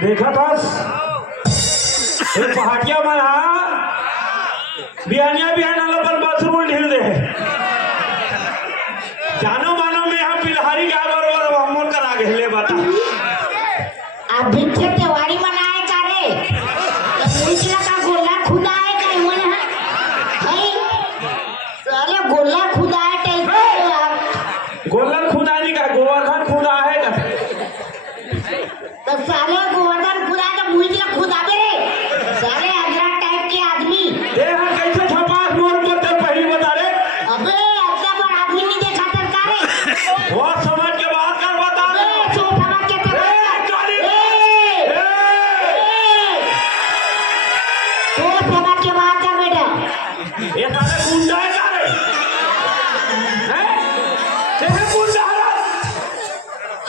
देखा था पहाड़िया में बिहानिया बिहाना पर बाथरूम ढील दे जानो मानो में यहाँ बिलहारी का बरोबर हमोर करा गेले बता अब भिक्षे त्योहारी मनाए का रे इसला का गोला खुदा है का मन है साले गोला खुदा है टाइप गोलन खुदा नहीं का गोवर्धन खुदा है का तो साले गोवर्धन खुदा का मुझला खुदा बे रे साले अजरा टाइप के आदमी ये हम कैसे छपास मोर पर तक पहली बता रे अबे ऐसा बड़ा आदमी नहीं देखा तर का रे वो समझ के बात कर बता रे सो समझ के ते तो समझ के बात कर बेटा ये साले गुंडा है का रे हैं ये गुंडा है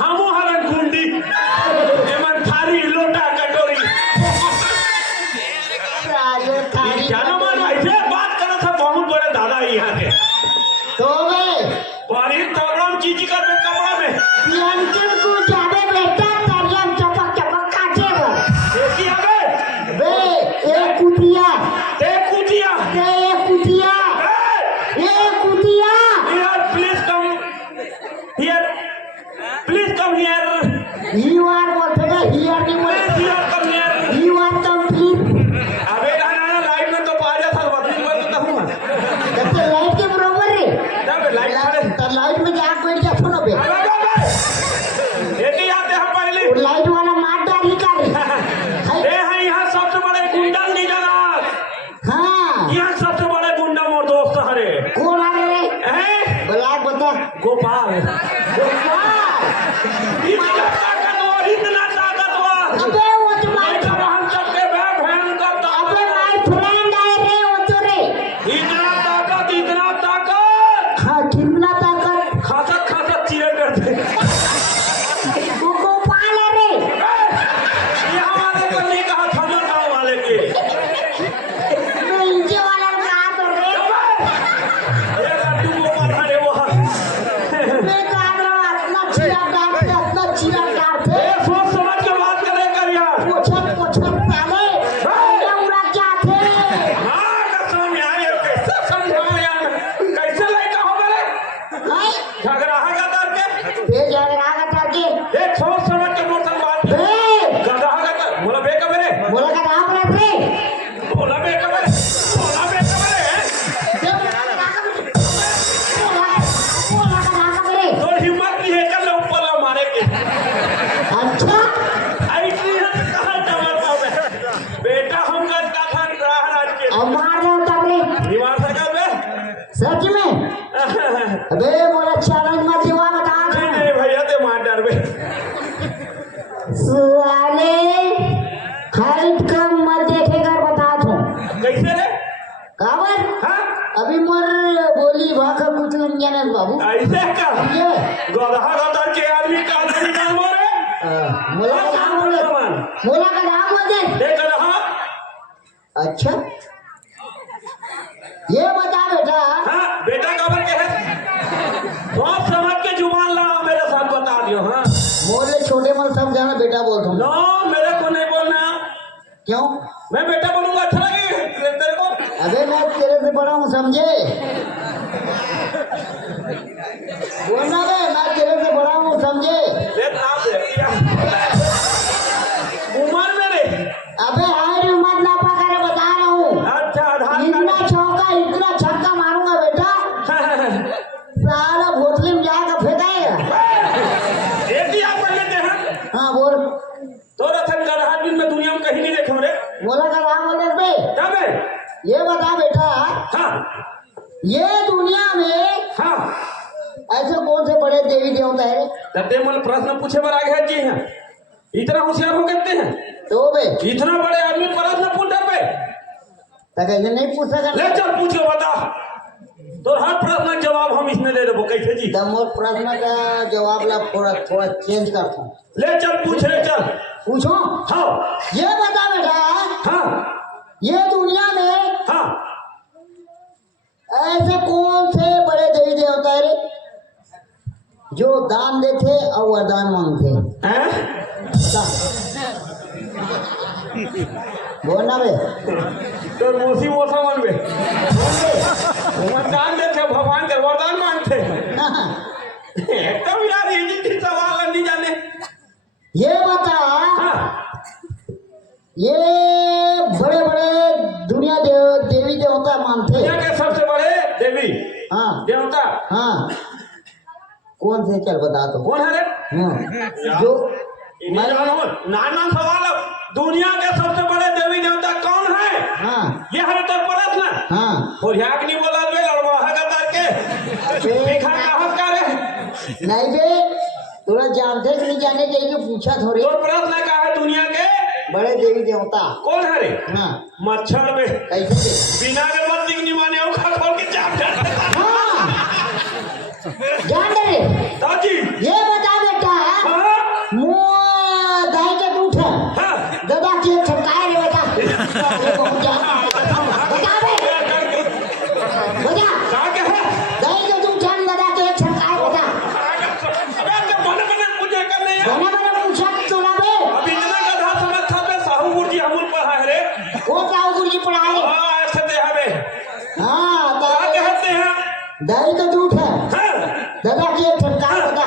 हम हरन गुंडी एमन थाली लोटा कटोरी साले थाली जानो मानो ऐसे बात करत है बहुत बड़े दादा यहाँ के तो बे पानी तोरम चीज कर में कमरा में लंचन को जावे बेटा तरियम चपक चपक काटे वो देखी अबे बे एक कुतिया ते कुटिया बे एक कुतिया here please come here please come here you are what better here नहीं बोले here come here you are complete अबे ना लाइट में तो पाजा था बदली में तो कहूँ मैं तो लाइट के बराबर रे तब लाइट खड़े तो लाइट में जा बैठ जा सुनो बे ये नहीं आते हम पहले वो लाइट वाला मार डाली का रे ये है यहाँ सबसे बड़े गुंडा नहीं जाना हाँ यहाँ सबसे बड़े गुंडा मोर दोस्त हरे कौन आ रे हैं बोला बता गोपाल इतना ताकतवर अबे वो तो मार जब हम सबके भयंकर अबे माय फ्रेंड आए रे वो तो रे इतना ताकत हाँ कितना ताकत खासत चीरे करते वो गोपाल है रे ये हमारे को नहीं कहा था ना गाँव वाले के मैं इंजे वाला कहा तो रे ये लड्डू गोपाल हरे वो मैं कहा अपना चीरा काटते ये सोच समझ के बात करे कर यार पोछन साले ये उड़ा क्या थे हाँ कसम यार ये कैसे समझाऊं यार कैसे लड़का हो मेरे हाय झगड़ा है गदर के ये झगड़ा का करके एक सोच समझ के मोटर बात ए गधा है गदर बोला बेका मेरे बोला का नाम रख रे बोला बेका मेरे बोला का नाम रे तो हिम्मत नहीं है चल ऊपर ला मारे के अच्छा ऐसी है कहाँ टवर पावे बेटा हम कल का खान रहा आज के अब मार दो तब रे निवार सका बे सच में अबे बोला चैलेंज मत दिवा बता नहीं भैया ते मार डर बे साले हाइट कम मत देखेगा बता दो कैसे रे काबर हाँ अभी मोर बोली भाखा कुछ नहीं जाने बाबू ऐसे का ये गधा गदर के आदमी का नहीं जान मोरे मोला का नाम बोले मोला का नाम बोले देख गधा अच्छा ये बता बेटा हाँ बेटा कबर के है बहुत समझ के जुबान ला मेरे साथ बता दियो हाँ मोले छोटे मल सब जाना बेटा बोल दूं नो मेरे को नहीं बोलना क्यों मैं बेटा बोलूंगा अच्छा लगे तेरे को अबे मैं तेरे से बड़ा हूँ समझे बोलना बे मैं तेरे से बड़ा हूँ समझे देख नाम दे दिया उम्र मेरे अबे हाय उम्र ना पकड़े बता रहा हूँ अच्छा आधार इतना चौका इतना छक्का मारूंगा बेटा साला भोसले में जाकर फेंकाएगा एक ही आप कर लेते हैं हाँ बोल तो रथन गधा दिन में दुनिया में कहीं नहीं देखे रे बोल बोला कर हाँ बोले बे। क्या बे? ये बता बेटा, हाँ ये दुनिया में हाँ ऐसे कौन से बड़े देवी देवता है? तब मन प्रश्न पूछे पर आगे जी हैं, इतना होशियार हो कहते हैं, तो बे इतना बड़े आदमी प्रश्न पूछे पे कैसे नहीं पूछ सकते? ले चल पूछ के बता, तो हर प्रश्न का जवाब हम इसमें दे देबो कैसे जी? तब मोर प्रश्न का जवाब ला थोड़ा थोड़ा चेंज करता हूँ। ले चल पूछ, ले चल पूछो। हाँ ये बता बेटा, हाँ ये दुनिया में हाँ ऐसे कौन से बड़े देवी देवता है रे जो दान देते और वरदान मांगते? हैं? बोलना बे। तो मोसी मोसा मन में वरदान देते, भगवान के वरदान मांगते, एकदम यार इजी सवाल नहीं जाने। ये बता, हाँ ये बड़े बड़े दुनिया देवी देवता मानते दुनिया के सबसे बड़े देवी हाँ देवता हाँ कौन से? चल बता दो। कौन है रे? हाँ, जो नाना सवाल है। दुनिया के सबसे बड़े देवी देवता कौन है? हाँ ये है तो प्रश्न। हाँ और यहाँ नहीं बोला बे लड़बड़ा का करके लिखा कहाँ का रे? नहीं बे, थोड़ा जानते कि नहीं जाने चाहिए पूछा थोड़ी। तो प्रश्न का है दुनिया के बड़े देवी देवता कौन है रे? हाँ मच्छर में कैसे? बिना अगरबत्ती के नहीं माने वो खा खोल के चाप जाते। हाँ जान दे। दादी ये बता बेटा, हाँ मुँह दाई के दूठ है हाँ दादा की छटकाए रे बेटा। अरे बहुत ज्यादा बता बे, बता कहाँ के है? दाई के दूठ है दादा के छटकाए बेटा। अबे बने बने मुझे कर नहीं है। बने बने पूछा तोला बे। अब इतना गधा समझ था बे साहू गुरुजी हमूल पढ़ा है रे। कौन सा गुरुजी पढ़ाए? हाँ ऐसे दे हमें हाँ क्या कहते हैं? दाई के दूठ है हाँ दादा के छटकाए बेटा।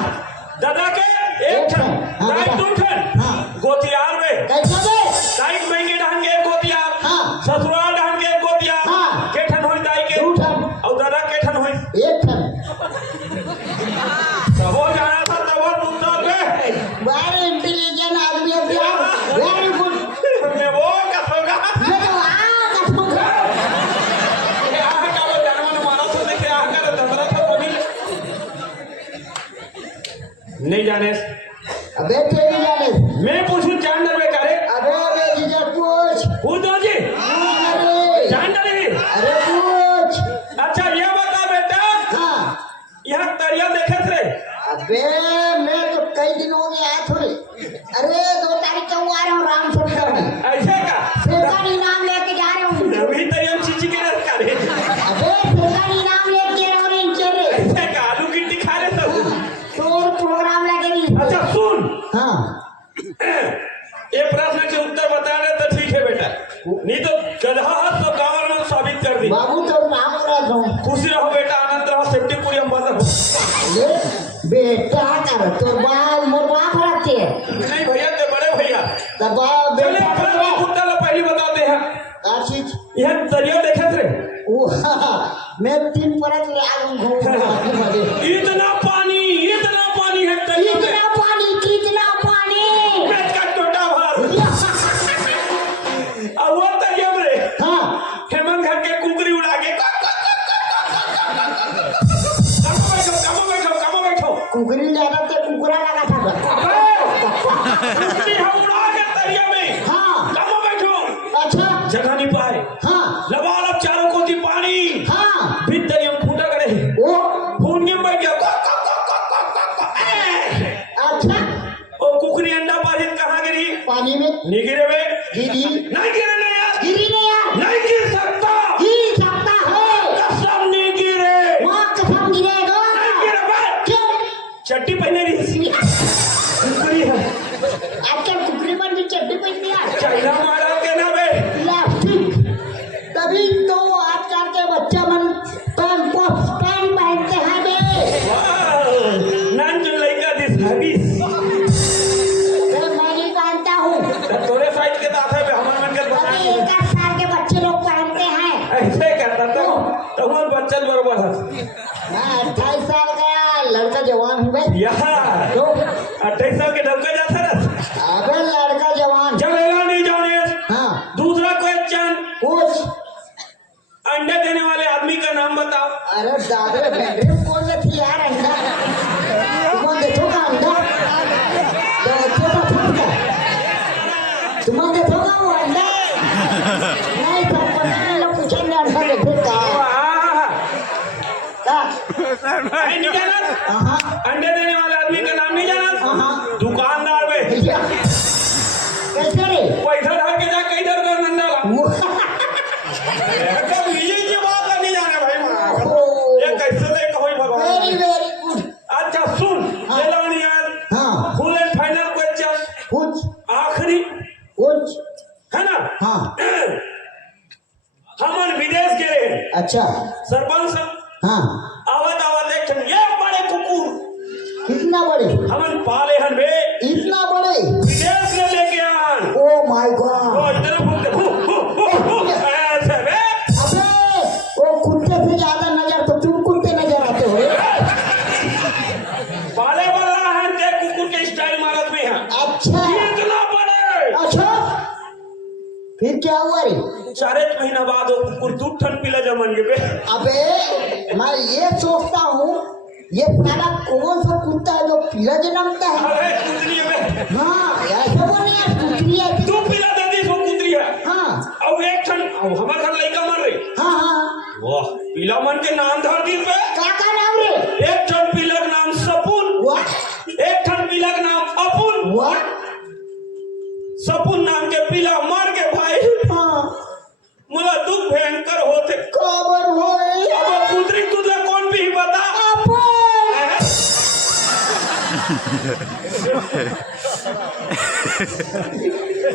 दादा के एक ठन हाँ, दाई दादा। दू ठन हाँ गोतियार में कैसे बे? दाई महंगे ढंग के गोतियार, हाँ ससुराल ढंग के गोतियार। हाँ। के ठन होई दाई के दूठ है और दादा के ठन होई? एक ठन। तबो जाना था तबो पुत्र बे वेरी इंटेलिजेंट आदमी है भैया, वेरी गुड। मैं वो कसोगा ये तो कसम ये आ का वो जानवर मारा तो देखे आ कर धंधरा था तो नहीं जाने। अबे तेरी जाने। मैं पूछूं जान डर में करे? अबे अबे जीजा पूछ। पूछ दो जी अरे जान डर। अरे पूछ। अच्छा ये बता बेटा, हाँ यहाँ तरिया देखे थे? अबे मैं तो कई दिन हो गए आया थोड़े। अरे 2 तारीख को आ रहा हूँ रामचंद्र में। ऐसे का सरकारी नाम लेके जा रहा हूँ। अभी तरिया चीची के रस करे अबे सरकारी नाम लेके रहो रे चले। ऐसे का आलू गिट्टी खा रहे सब। तो प्रोग्राम लगेगी। अच्छा सुन, हाँ ये प्रश्न के उत्तर बता दे तो ठीक है बेटा, नहीं तो गधा हाथ तो गाँव में साबित कर दी। बाबू तो नाम हो रहा था। खुशी रहो बेटा, आनंद रहो, सेफ्टी पूरी हम बंद रहो। अरे बेटा कर तो बाल मोर बाप रखते है। नहीं भैया ते बड़े भैया तब बाल चले बेटा प्रश्न उत्तर लो पहली बताते हैं। का चीज? यह तरिया देखे थे? मैं 3 परत ले आ घूम। इतना पानी है तरिया में। कितना पानी, कितना पानी। पेट का टोटा भर और वो तरिया में हाँ हेमंत घर के कुकरी उड़ा के कमो बैठो कुकरी लगा के कुकरा लगा था। कुकरी हम उड़ा के तरिया में हाँ कमो बैठो। अच्छा जगह नहीं पाए, हाँ लबालब चारों कोती पानी हाँ भी तरिया में फूटा करे वो खून में बैठ गया। अच्छा ओ कुकरी अंडा पारित कहाँ गिरी? पानी में नहीं गिरे बे, गिरी नहीं गिरे नहीं यार, गिरी नहीं यार, नहीं गिर सकता, गिर सकता है। कसम नहीं गिरे, वहाँ कसम गिरेगा। नहीं गिरे बे। क्यों? चट्टी पहने रही कुकरी है, आजकल कुकरी पर भी चड्डी पहन दिया। चाइना मारा के ना बे। प्लास्टिक। तभी तो आजकल के बच्चा मन पैंट पहनते हैं बे। नन जो लड़का दिस हबीस मैं नहीं पहनता हूँ। थोड़े साइज के दांत है बे, हमारे मन के बना अभी 1 साल के बच्चे लोग पहनते हैं। ऐसे करता तो हम बच्चन बरोबर है। मैं 28 साल का लड़का जवान हूँ बे। यहाँ तो 28 साल के ढलका जाता ना, अबे लड़का जवान। जब एला नहीं जाने हाँ दूसरा कोई दादरे बैटरी कौन सा थी यार अंडा तुम्हारे देखो का अंडा तो छोटा फटका तुम्हारे देखो का वो अंडा नहीं सब पता लोग पूछेंगे अंडा देखो का नहीं जाना अंडे देने वाले आदमी का नाम नहीं जाना दुकानदार में कैसे रे पैसा धर के जा कहीं धर कर नंदा ये बात नहीं जाना भाई ये कैसे दे कोई भगवान वेरी वेरी गुड अच्छा सुन ये लानी यार हाँ फुल एंड फाइनल क्वेश्चन कुछ आखिरी कुछ है ना हाँ हम विदेश गए अच्छा सरपंच हाँ आवत आवत एक ये बड़े कुकुर कितना बड़े हमन पाले हन बे इतना बड़े विदेश में लेके आन ओ माय गॉड ओ इतना बोलते ऐसे बे अबे वो कुत्ते से ज्यादा नजर तो तुम कुत्ते नजर आते हो पाले वाला है ते कुकुर के स्टाइल मारत में है अच्छा इतना बड़े अच्छा फिर क्या हुआ रे 4 महीना बाद वो कुकुर 2 टन पिला जमन के बे अबे मैं ये सोचता हूँ ये साला कौन सा कुत्ता है जो पीला जन्मता है अरे कुतरी है बे हाँ ऐसा वो नहीं है कुतरी है तू पिला दे दी सो कुतरी है हाँ अब 1 टन अब हमार घर लड़का मर रही हाँ हाँ वाह पीला मन के नाम धर दी पे क्या नाम रे 1 टन पीला का नाम सपुन व्हाट 1 टन पीला का नाम अपुन व्हाट सपुन नाम के पीला मार के भाई हाँ मुला दुख भयंकर होते खबर होई अब कुतरी तुझे कौन भी बता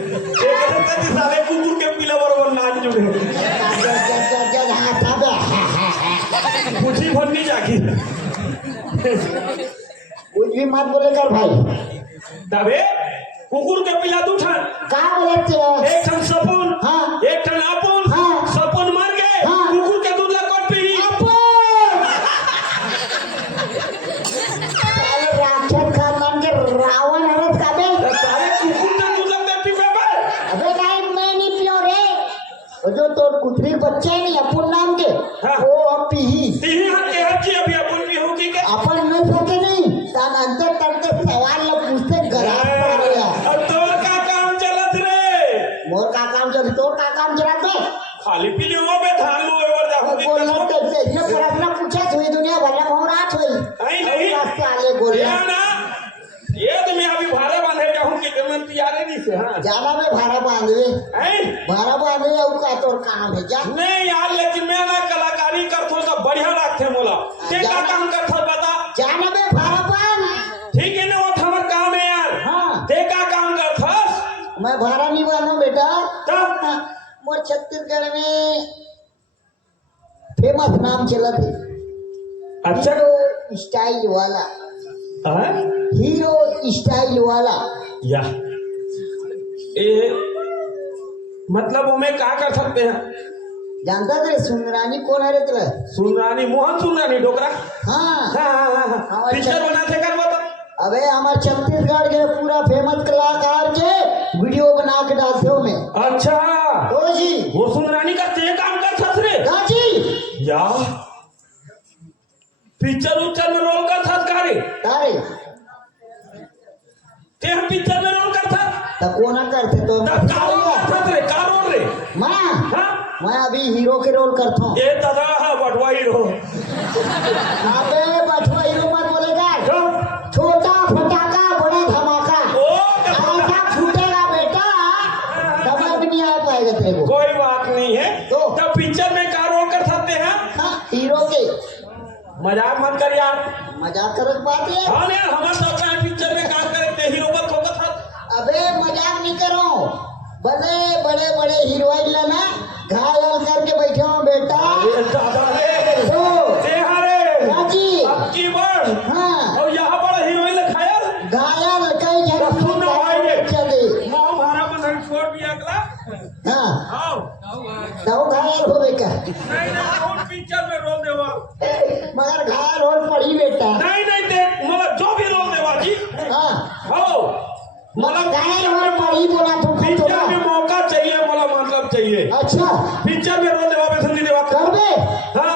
साले कुकुर के पीला बरोबर नाच जुड़े खुशी भरनी जागी कुछ भी मत बोले कर भाई तबे कुकुर के पीला 2 टन कहाँ बोले थे 1 टन सपुन हाँ 1 टन अपुन हाँ सपुन मर गए हाँ कुकुर के दूध ला कौन पी राक्षस खानदान के रावण है का बे सारे कुकुर के दूध ला पी पे अबे नहीं मैं नहीं पियो रे वो जो तो कुतरी बच्चे है नहीं अपन नाम के हाँ। वो अब पी तीन हाथ के हच्ची अभी अपन भी होगी के अपन नहीं सके नहीं तान अंदर तक सवाल लोग पूछते गराज पड़ गया अब तोर का काम चलत रे मोर का काम चल तोर का काम चला दे खाली पीली हुआ बे धान लो एवर जाओगे बोल लो कैसे इतने प्रश्न पूछा हुई दुनिया भर में भौरात हुई नहीं रास्ते आले बोल या ना ये तो मैं अभी भाड़ा बांधे जाऊं कि मन तैयार नहीं से हां जाना में भाड़ा बांधवे हैं भाड़ा बांधवे और का तोर काम है जा नहीं यार लेकिन मैं ना कलाकारी करथो सब बढ़िया लागथे मोला ते का काम करथो बता जाना में भाड़ा बांध ठीक है ना वो हमर काम है यार हाँ ते का काम करथस मैं भाड़ा नहीं बांधू बेटा तब मोर छत्तीसगढ़ में फेमस नाम चला थे अच्छा हीरो स्टाइल वाला हां हीरो स्टाइल वाला या ए मतलब वो में क्या कर सकते हैं जानता थे सुंदरानी कौन है रे तेरा सुंदरानी मोहन सुंदरानी डोकरा हाँ हाँ पिक्चर बनाते कर बता अबे हमारे छत्तीसगढ़ के पूरा फेमस कलाकार के वीडियो बना के डालते हो मैं अच्छा तो जी वो सुंदरानी का ते काम कर सकते रे जी या पिक्चर उच्चर में रोल कर सकता रे तारे ते हम पिक्चर में रोल कर था तो कोना करते तो कारोल रे मैं हाँ मैं अभी हीरो के रोल करता हूँ ये दादा बटवा हीरो अबे बटवा हीरो मत बोलेगा छोटा फटाका बड़ा धमाका ऐसा फूटेगा बेटा समझ भी नहीं आ पाएगा तेरे को कोई बात नहीं है तो पिक्चर में का रोल कर सकते हैं हाँ हीरो के मजाक मत कर यार मजाक कर बात है हाँ यार हमारे साथ पिक्चर में काम करते हीरो पर फोकस था अबे मजाक नहीं करो बड़े बड़े बड़े हीरोइन लेना घायल करके बैठे हो बेटा दादा रे तो रे राजी अब की बार हाँ और यहाँ बड़ा हीरोइन घायल घायल कई जगह सुन ना भाई रे चले माँ हमारा बंधन छोड़ दिया अगला हाँ आओ तो घायल हो बेटा नहीं कौन पिक्चर में रोल देवा मगर घायल हो पड़ी बेटा नहीं देख मतलब जो भी रोल देवा जी हाँ हो मगर घायल हो पड़ी बोला तो पिक्चर में मौका चाहिए बोला मतलब चाहिए अच्छा पिक्चर में रोल देवा संधि देवा कर दे हाँ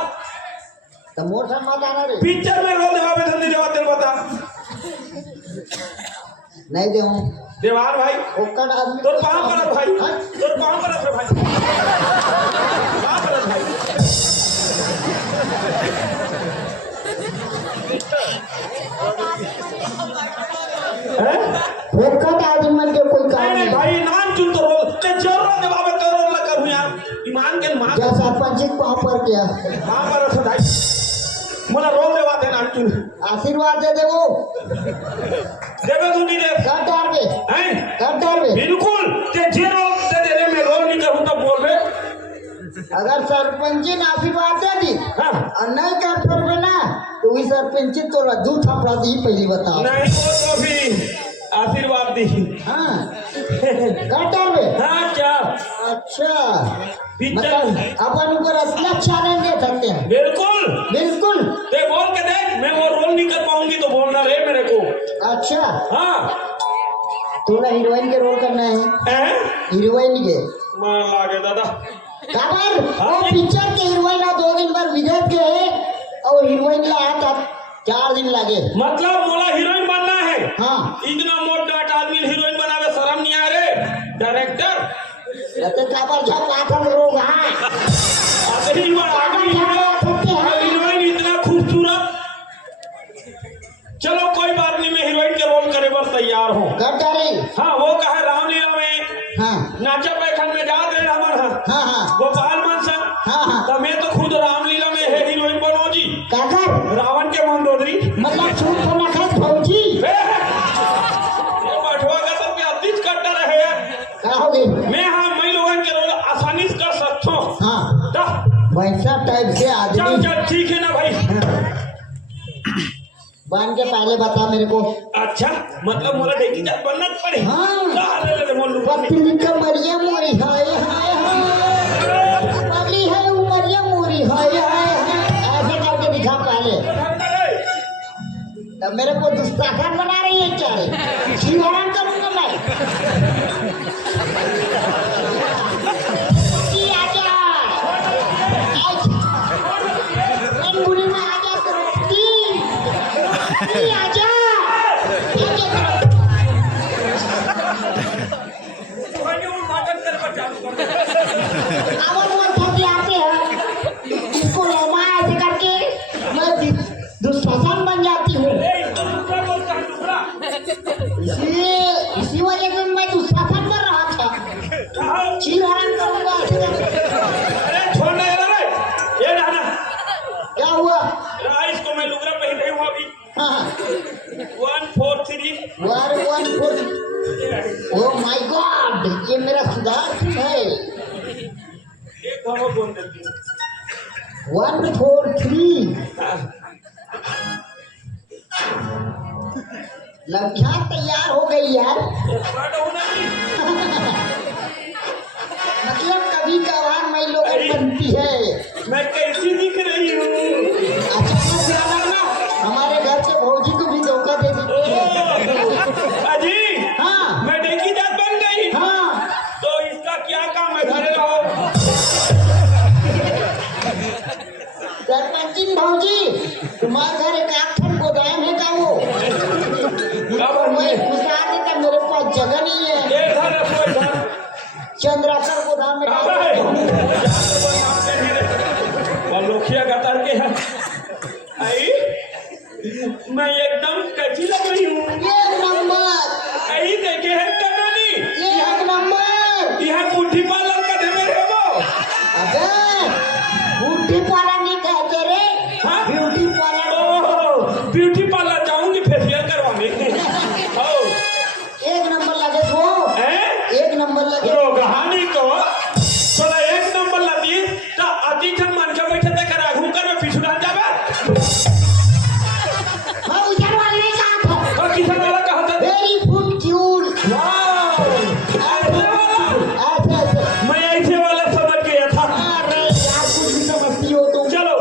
तो मोर से मत आना रे पिक्चर में रोल देवा में धंधे देवा तेरे बता नहीं दे हूँ देवार भाई ओकर आदमी तोर पाँव करत भाई तोर पाँव करत रे भाई पाँव करत भाई ओकर आदमी मन के कोई काम नहीं नहीं भाई नाम चुन तो रोल ते जरूर देवा में तो रोल करूँ यार ईमान के मान क्या सरपंच को वहाँ पर किया पाँव करत भाई मोला रोल देवा दे नाम चुन आशीर्वाद दे दे वो देवे तू नहीं दे कर डाल दे हैं कर डाल दे बिल्कुल ते जे रोल दे दे रे मैं रोल नहीं करूँ तो बोल बे अगर सरपंच ने आशीर्वाद दे दी हाँ और नहीं कर पावे ना तो वही सरपंच तोरा दूध थपड़ा दी पहली बताओ नहीं वो तो भी आशीर्वाद दी हाँ कर डाल दे हाँ क्या अच्छा पिक्चर मतलब अपन ऊपर अपना चैलेंज दे सकते हैं बिल्कुल बिल्कुल ते बोल के देख मैं वो रोल नहीं कर पाऊंगी तो बोलना रे मेरे को अच्छा हाँ थोड़ा हीरोइन के रोल करना है हैं हीरोइन के मान लागे दादा काबर वो पिक्चर के हीरोइन आ 2 दिन बाद विदेश गए और हीरोइन ला आता 4 दिन लगे मतलब मोला हीरोइन बनना है हाँ इतना मोटा आदमी हीरोइन बनावे शर्म नहीं आ रे डायरेक्टर रहते काबर जब आठम लोग हाँ अभी वो आदमी हीरोइन इतना खूबसूरत चलो कोई बात नहीं मैं हीरोइन के रोल करे बस तैयार हूँ कर डाली हाँ वो कहे रामलीला में हाँ नाचा पैखन में जा दे हमार हाँ हाँ गोपाल मन संग हाँ हाँ तो मैं तो खुद रामलीला में है हीरोइन बनो जी काकर रावण के मंदोदरी मतलब छूट को ना खाए भौजी ये बटवा का सब क्या अतीत करता रहे क्या हो गई मैं हाँ मैं लोगों के रोल आसानी से कर सकता हूँ हाँ दा, वैसा टाइप से चल आदमी चल ठीक है ना भाई हाँ। बन के पहले बता मेरे को अच्छा मतलब मोला देखी जात बनना पड़े हाँ। ले मोल लू पत्नी का मरिया मोरी हाय हाय हाय पगली है उमरिया मोरी हाय हाय हाय ऐसे करके दिखा पहले तब मेरे को दुस्ताखन बना रही है क्या रे शिवहरण करूंगा मैं कि आजा मैं बुरी में आजा कि आजा आवाज मत थकी आते हैं इसको लेमा ऐसे करके मैं दुशासन बन जाती हूँ इसी वजह से मैं दुशासन कर रहा था चीरहरण करूंगा ऐसे करके अरे छोड़ना ये रहना क्या हुआ इसको मैं लुगरा पहन रही हूँ अभी हाँ 1 4 3 1 4 ओह माय गॉड ये मेरा सुधार है एक धमो बोल देती हूँ 1 4 3 लड़कियां तैयार हो गई यार मतलब कभी कभार मैं लोग बनती है मैं कैसी दिख रही हूँ अचानक से आना ना हमारे घर के भौजी को भी धोखा दे देती है अजी हाँ मैं देखी जात बन गई हाँ तो इसका क्या काम है घरे रहो सरपंचिन भौजी तुम्हारे घर एक आखन गोदाम है का वो मैं घुसा देता मेरे पास जगह नहीं है ये घर कोई घर चंद्राकर गोदाम में कहाँ डाल है देता हूँ। वो लोखिया कतार के है आई मैं एकदम कैसी लग रही हूँ एक नंबर आई देखे है कनानी एक नंबर यह बुढ़ी पार्लर का दे मेरे वो अबे ब्यूटी पार्लर नहीं कहते रे हाँ? ब्यूटी पार्लर ओह ब्यूटी पार्लर जाऊंगी फेशियल करवाने ओ एक नंबर लगे तो हैं एक नंबर लगे रोगहानी को तोला एक नंबर लगी तो अधिकन मन के बैठे ते करा घूम कर में पिछुड़ा जाबे मैं उधर वाले नहीं कहा था और किसान वाला कहा था वेरी गुड क्यूट वाओ ऐसे वाला ऐसे मैं ऐसे वाला समझ गया था अरे यार कुछ भी समझती हो तुम चलो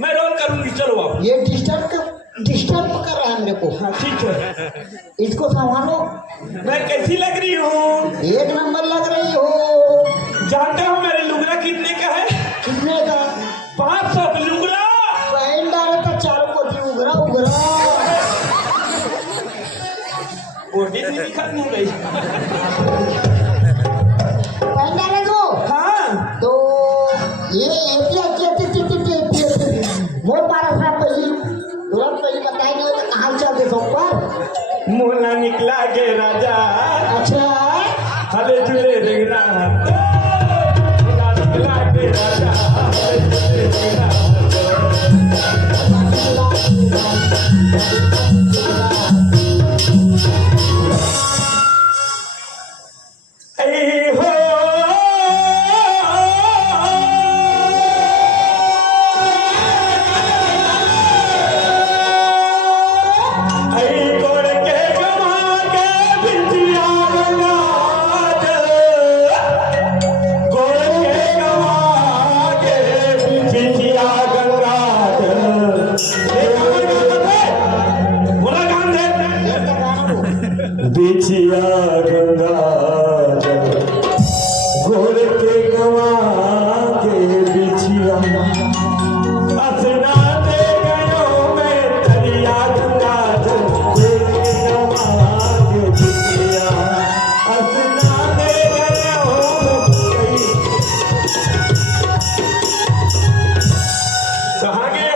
मैं रोल करूंगी चलो आप ये डिस्टर्ब कर रहा है मेरे को हाँ ठीक है इसको संभालो मैं कैसी लग रही हूँ एक नंबर लग रही हो जानते हो मेरे लुगड़ा कितने का है कितने का 500 लुगड़ा भी खत्म हो गई। पहन डाले तो हाँ तो ये मोर पारस ना पहली तुरंत पहली बताई नहीं तो कहाँ चलते सो पर मोला निकला के राजा अच्छा हले झूले रेगना मोला निकला के राजा हले झूले रेगना बिछिया गंगा जल घोड़ के गवा के बिछिया असना दे गयो मैं तरिया गंगा जल घोड़ के गवा के बिछिया असना दे गयो कहाँ गए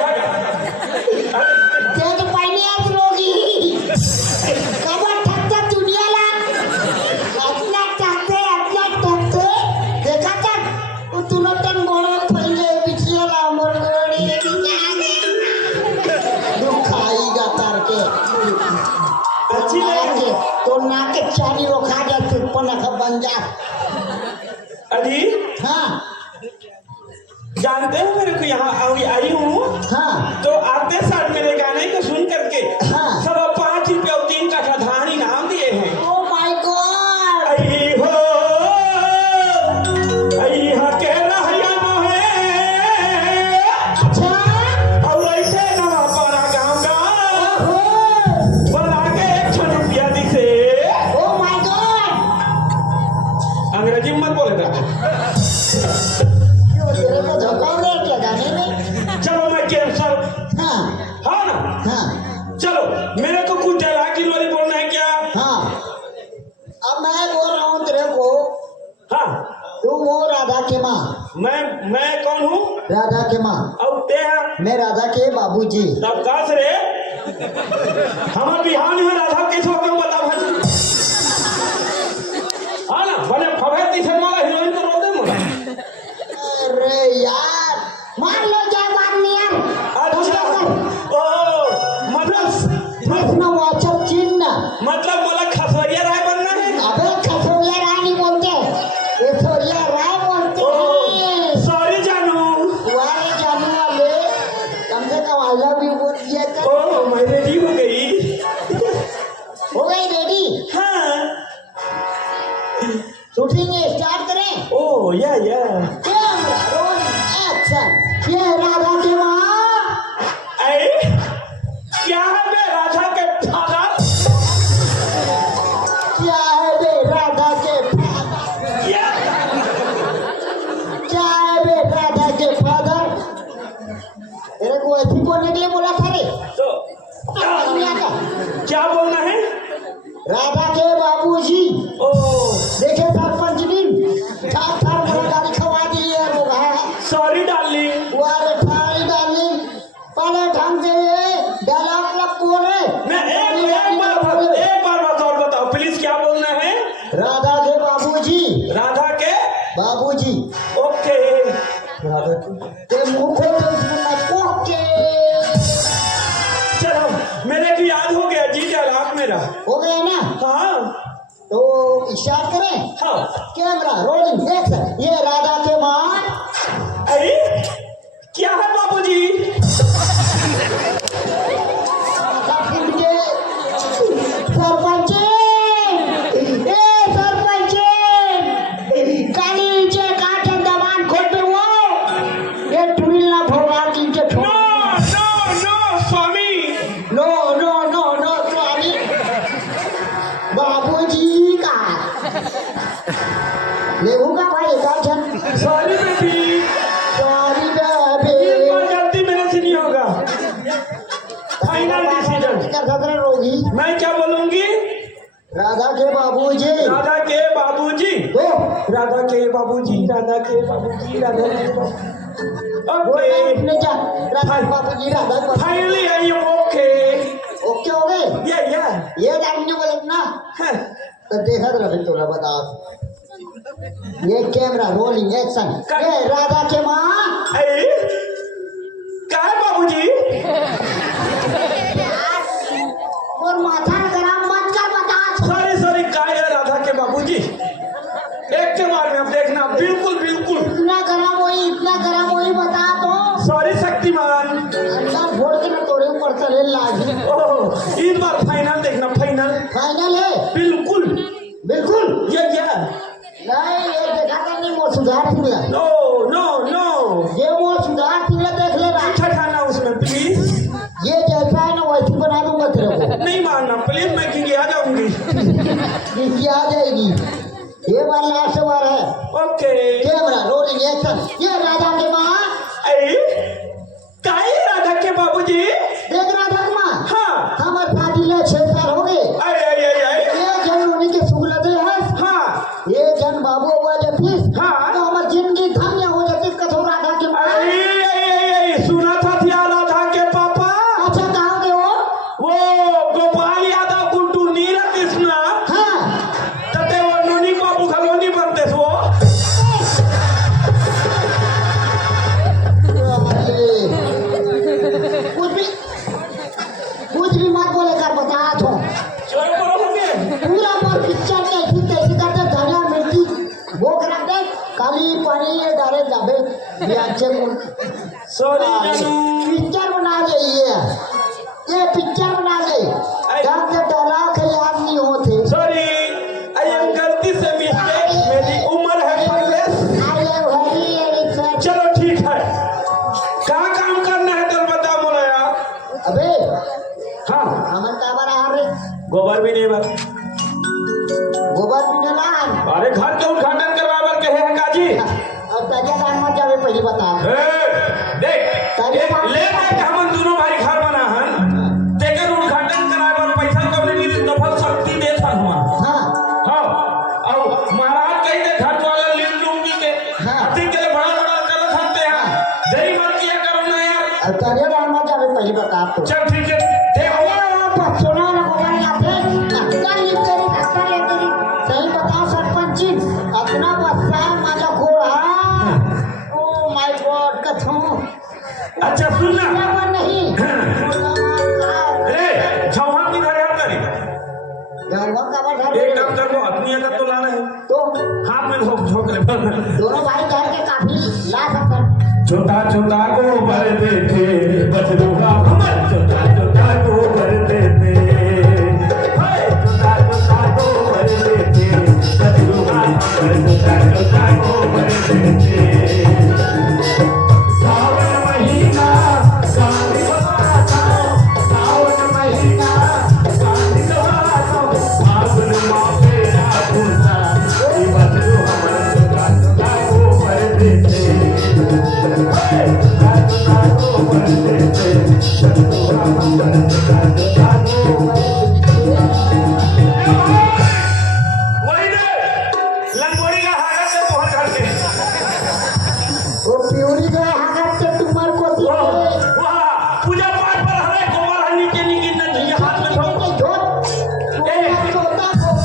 ते तो पहले आज रोगी कबर ठक्कर दुनियाला अपना ठक्के देखा था वो तुनो तन गोड़ो पहले बिछिया ला मोर गोड़ी दुख आएगा तार के अच्छी लगी तो नाके चारी रोखा जाते पना का बन जा अजी हाँ जानते हो मेरे को यहाँ आई हूँ हाँ तो आते साल मेरे गाने को सुन करके हाँ। सब 5 रुपये और 3 का धान इनाम दिए हैं। ओ माय गॉड आई हो आई हके रहया न है अच्छा और ऐसे नवा पारा गाँव का ओहो बना के 100 रुपया दिसे। ओ माय गॉड अंग्रेजी में मत बोले था। तेरे को धोखा दे क्या गाने में चलो मैं कैंसर हाँ हाँ ना हाँ चलो मेरे को कुछ डायलॉग की लोरी बोलना है क्या? हाँ अब मैं बोल रहा हूँ तेरे को हाँ तू वो राधा के माँ मैं कौन हूँ राधा के माँ और ते हैं मैं राधा के बाबूजी तब काश रे हमारे बिहार में राधा कैसे हो गए बता भाई हाँ ना भले फवे तीसरे वाला हीरोइन को रोल दे मोला अरे यार मार लो क्या बात नहीं यार अच्छा ओ प्रश्न वाचक चिन्ह मतलब मोला खसवरिया राय बनना है। अबे खसोरिया राय नहीं बोलते खसोरिया राय बोलते हैं सॉरी जानू तुम्हारे जानने वाले कम से कम आई लव यू बोल दिया कर ओ मैं रेडी हो गई। हो गई रेडी हाँ शूटिंग स्टार्ट करें ओ या कैमरा रोल एक्शन ये राधा के माँ ऐ क्या है बे राधा के फादर क्या है बे राधा के फादर क्या क्या है बे राधा के फादर तेरे को ऐसी बोलने के लिए बोला था रे तो समझ नहीं आता क्या बोलना है? राधा के बाबूजी ओ देखे सरपंच दिन ठाक ठाक मोला गाड़ी खवा दी है वो है सॉरी डार्लिंग वाले ठाई डाली पहले ढंग से ये डायलॉग लब बोल रहे मैं एक बार बस और बताओ प्लीज क्या बोलना है? राधा के बाबूजी राधा के बाबूजी ओके राधा के ते मुंह खोल दो इसमें ओके चलो मेरे को याद हो गया जी डायलॉग मेरा। हो गया ना हाँ तो स्टार्ट करें हाँ कैमरा रोलिंग एक्शन ये राधा के माँ अरे क्या है बाबूजी? सरपंच ए सरपंच कालीचे काटे दबान खोटे वो ये टुरिल ना भरवा कीचे नो नो नो स्वामी नो नो नो नो स्वामी बाबूजी का लेहू का भाई के बाबूजी राधा के बाबूजी तो राधा के बाबूजी राधा के बाबूजी राधा के बाबूजी बोल ओके अपने जा राधा बाबूजी राधा बाबू finally I am okay okay हो गए या ये जानने बोले ना तो देखा तो रहे तोरा बता ये कैमरा रोलिंग एक्शन ये राधा के माँ क्या है बाबूजी और माथा गरम मत कर बता सॉरी काय है राधा के बाबूजी एक के बार में अब देखना बिल्कुल इतना गरम हुई बता तो सॉरी शक्तिमान अंदर फोड़ के ना तोड़े ऊपर चले लागी ओह इस बार फाइनल देखना फाइनल है बिल्कुल बिल्कुल या नहीं ये देखा था नहीं वो सुधार थी मेरा नो ये वो सुधार थी मेरा देख ले रहा ठठाना उसमें प्लीज ये जैसा है ना वैसे बना दूंगा तेरे को नहीं मारना प्लीज मैं किंग आ जाऊंगी इसकी आ जाएगी ये बार लास्ट बार है ओके कैमरा रोलिंग एक्शन ये राधा के माँ काय राधा के बाबूजी देख राधा के माँ हाँ हमारे शादी ले 6 साल हो गए आई ये जन उन्हीं के सुख लगे है हाँ ये जन बाबू हुआ जब फिर हाँ। तो हमारी जिंदगी धन्य हो जाती कथो राधा के माँ आई सुना था राधा के पापा अच्छा कहाँ गए वो गोपाल यादव गुड्डू नीरा कृष्णा हाँ तते वो नोनी बाबू खलोनी बनते वो कुछ भी मत बोले कर बता दो चलो बोलोगे पूरा मत पिक्चर कैसी करते धनिया मिर्ची भोग रख दे काली पानी ये डाले जाबे बियाचे सॉरी जानू पिक्चर बना गई ये पिक्चर बना गई जब से डाला के याद नहीं होते सॉरी आई एम गलती से मिस्टेक मेरी उम्र है परलेस अरे भाई ये सच चलो ठीक है कहाँ काम करना है तो बता बोला यार अबे हाँ हमन का बड़ा रे गोबर भी नहीं बस गोबर भी न लान अरे घर के उद्घाटन करवावर के है काजी अब ताजा दान मत जावे पहली बता देख ले हम दोनों भाई घर बना हन तेकर उद्घाटन करावर पैसा कब नहीं दफल शक्ति देत हन हम हाँ हाँ और महाराज कही दे घर वाला लील लूंगी के हाँ। हाथी के लिए बड़ा कर सकते हैं देरी मत किया करो ना यार अब ताजा दान मत जावे पहली बता तो चल ठीक है देख सुना ना गोबर लाते अक्का लिखते अक्का लेते सही बताओ सरपंच जी अपना बच्चा है माझा घोड़ा ओ माय गॉड कथो अच्छा सुन ना पर नहीं ए छौहा की घर याद करी गांव का घर एक काम कर वो अपनी अगर तो लाना है तो हाथ में झोंक ले दोनों भाई घर के काफी ला सकते छोटा छोटा को भर देते बजरूगा हमर छोटा छोटा को भर देते छोटा छोटा को भर देते बजरूगा हमर छोटा छोटा को भर देते सावन महीना गांधी बसाता सावन महीना गांधी बसाता फागुन मापे आगुना ये बजरू हमर छोटा छोटा को भर देते वो प्यूरी गए हाथ से तुम्हारे को पूजा पाठ पर हरे गोबर हनी के निकी नहीं हाथ में धो मैं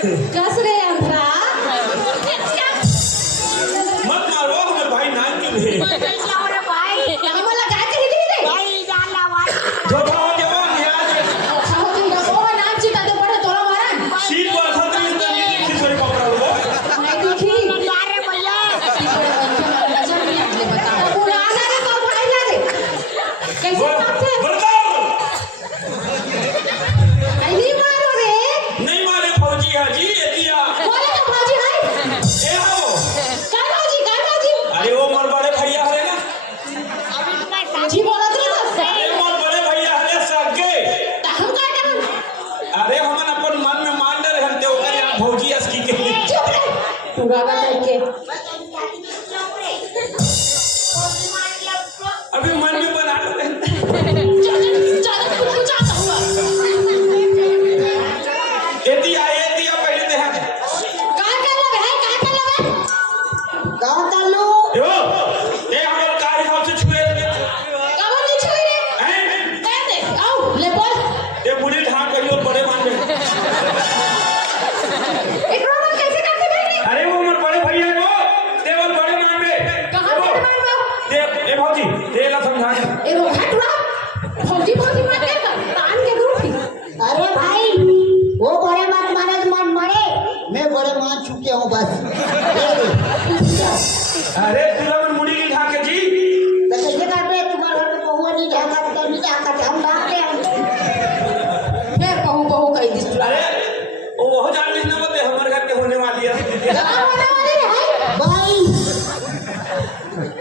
कस रे अंतरा मत मारो हमर भाई नाम क्यों है अरे भाई आम्हाला काय कहिली रे भाई जाला वाली जो भाव देवा न्याय सावती का कोवा नाम चिता ते पडे तोला मारा सीट पर खतरी से लिखी सरी पकड़ा लो नाही देखी अरे भैया नजर नहीं आले बता पुराना रे तो भाई ना रे कैसे बात है बताओ अली मारो रे नहीं मारे फौजी हाजी एतिया बोले तो भाजी है ए आओ काय भाजी अरे वो मोर बड़े भैया है ना अभी मैं जी बोलत रे बस अरे मोर बड़े भैया है सगे हम काय करन अरे हमन अपन मन में मान डर हम ते ओकर यहाँ भौजी अस्की के चुप रे तू गावा के अभी मन में बना ले चल तू चाहता हुआ एतिया पहले ते हैं काय कर ले भाई काय कर ले गाँव चालू यो ए हमर कार हिसाब से छुए कवर नहीं छोई रे हैं दे आओ ले बोल ये बुढ़ी ढाक गई और बड़े मान गए इतना बात कैसे करते भाई अरे वो हमर बड़े भैया को देवर बड़े मान गए कहां से मारो दे ए भौजी दे ला समझा के ए रो हटवा फौजी मार दे तान के दूर अरे भाई वो बड़े मत मारे मन मरे मैं बड़े मान चुके हूँ बस अरे तुलमन मुड़ी की ढाक के जी तो कैसे करते तुम्हारे घर में बहुआ नहीं ढाका तो नहीं ढाका हम ढाकते हैं मैं कहूं कह दिस अरे वो जान लिखना मत हमर घर के होने वाली है कहां होने वाली रे भाई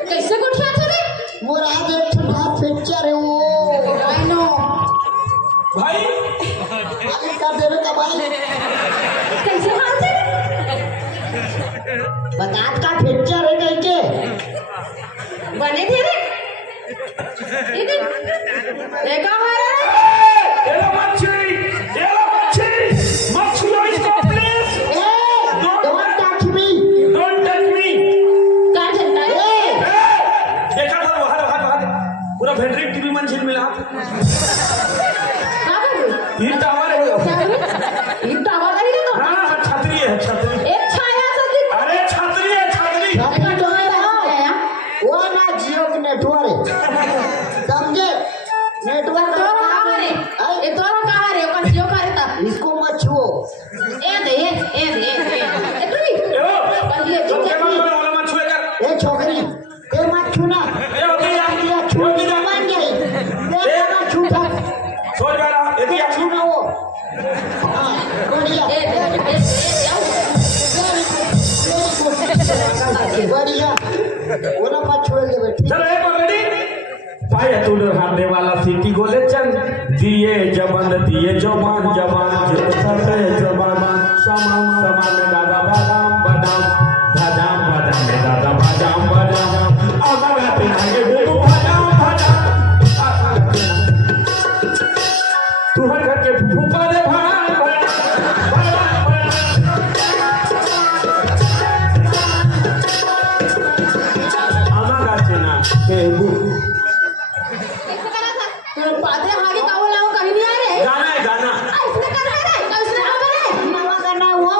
कैसे गुठिया थे रे मोरा एक ठंडा पिक्चर है वो आई नो भाई आगे कर देवे का भाई कैसे मारते बतात का पिक्चर है कहीं के बने थे रे ये देखा हमारा ये लो मच्छी लो इसको please A don't touch me don't touch me का चलता है देखा था वहां पूरा भेंड्रिक टीवी मंजिल मिला का कर ये टावर है ये टावर नहीं देखो हां छतरी है छतरी एक छाया सा दिख अरे छतरी है छतरी अपना डोंट वो ना जियो का नेटवर्क समझे नेटवर्क तो कहां रे ये तो कहां रे ओकर जियो का रहता इसको मत छुओ ए तू भी यो पहले जो के मन में वाला मत छुए कर ए छोकरी ए मत छूना ए होती है ये छू मान गई ये मत छूटा छोड़ बेटा ये ये छूना वो हां बढ़िया बढ़िया वो ना मत छुए दे बेटी चलो एक बार रेडी पाए तुल हारने वाला सिटी गोले चंद दिए जवान जवान जो सटे जवान समान दादा बादाम बादाम में दादा बादाम आगा गाते आगे बेबू बादाम तू हर घर के फूफा दे आगा गाते ना बेबू कैसे करा था तू पादे आगे का बोला वो कहीं नहीं आ रहे गाना है गाना ऐसे कर रहा है कैसे आ रहा है नवा गाना वो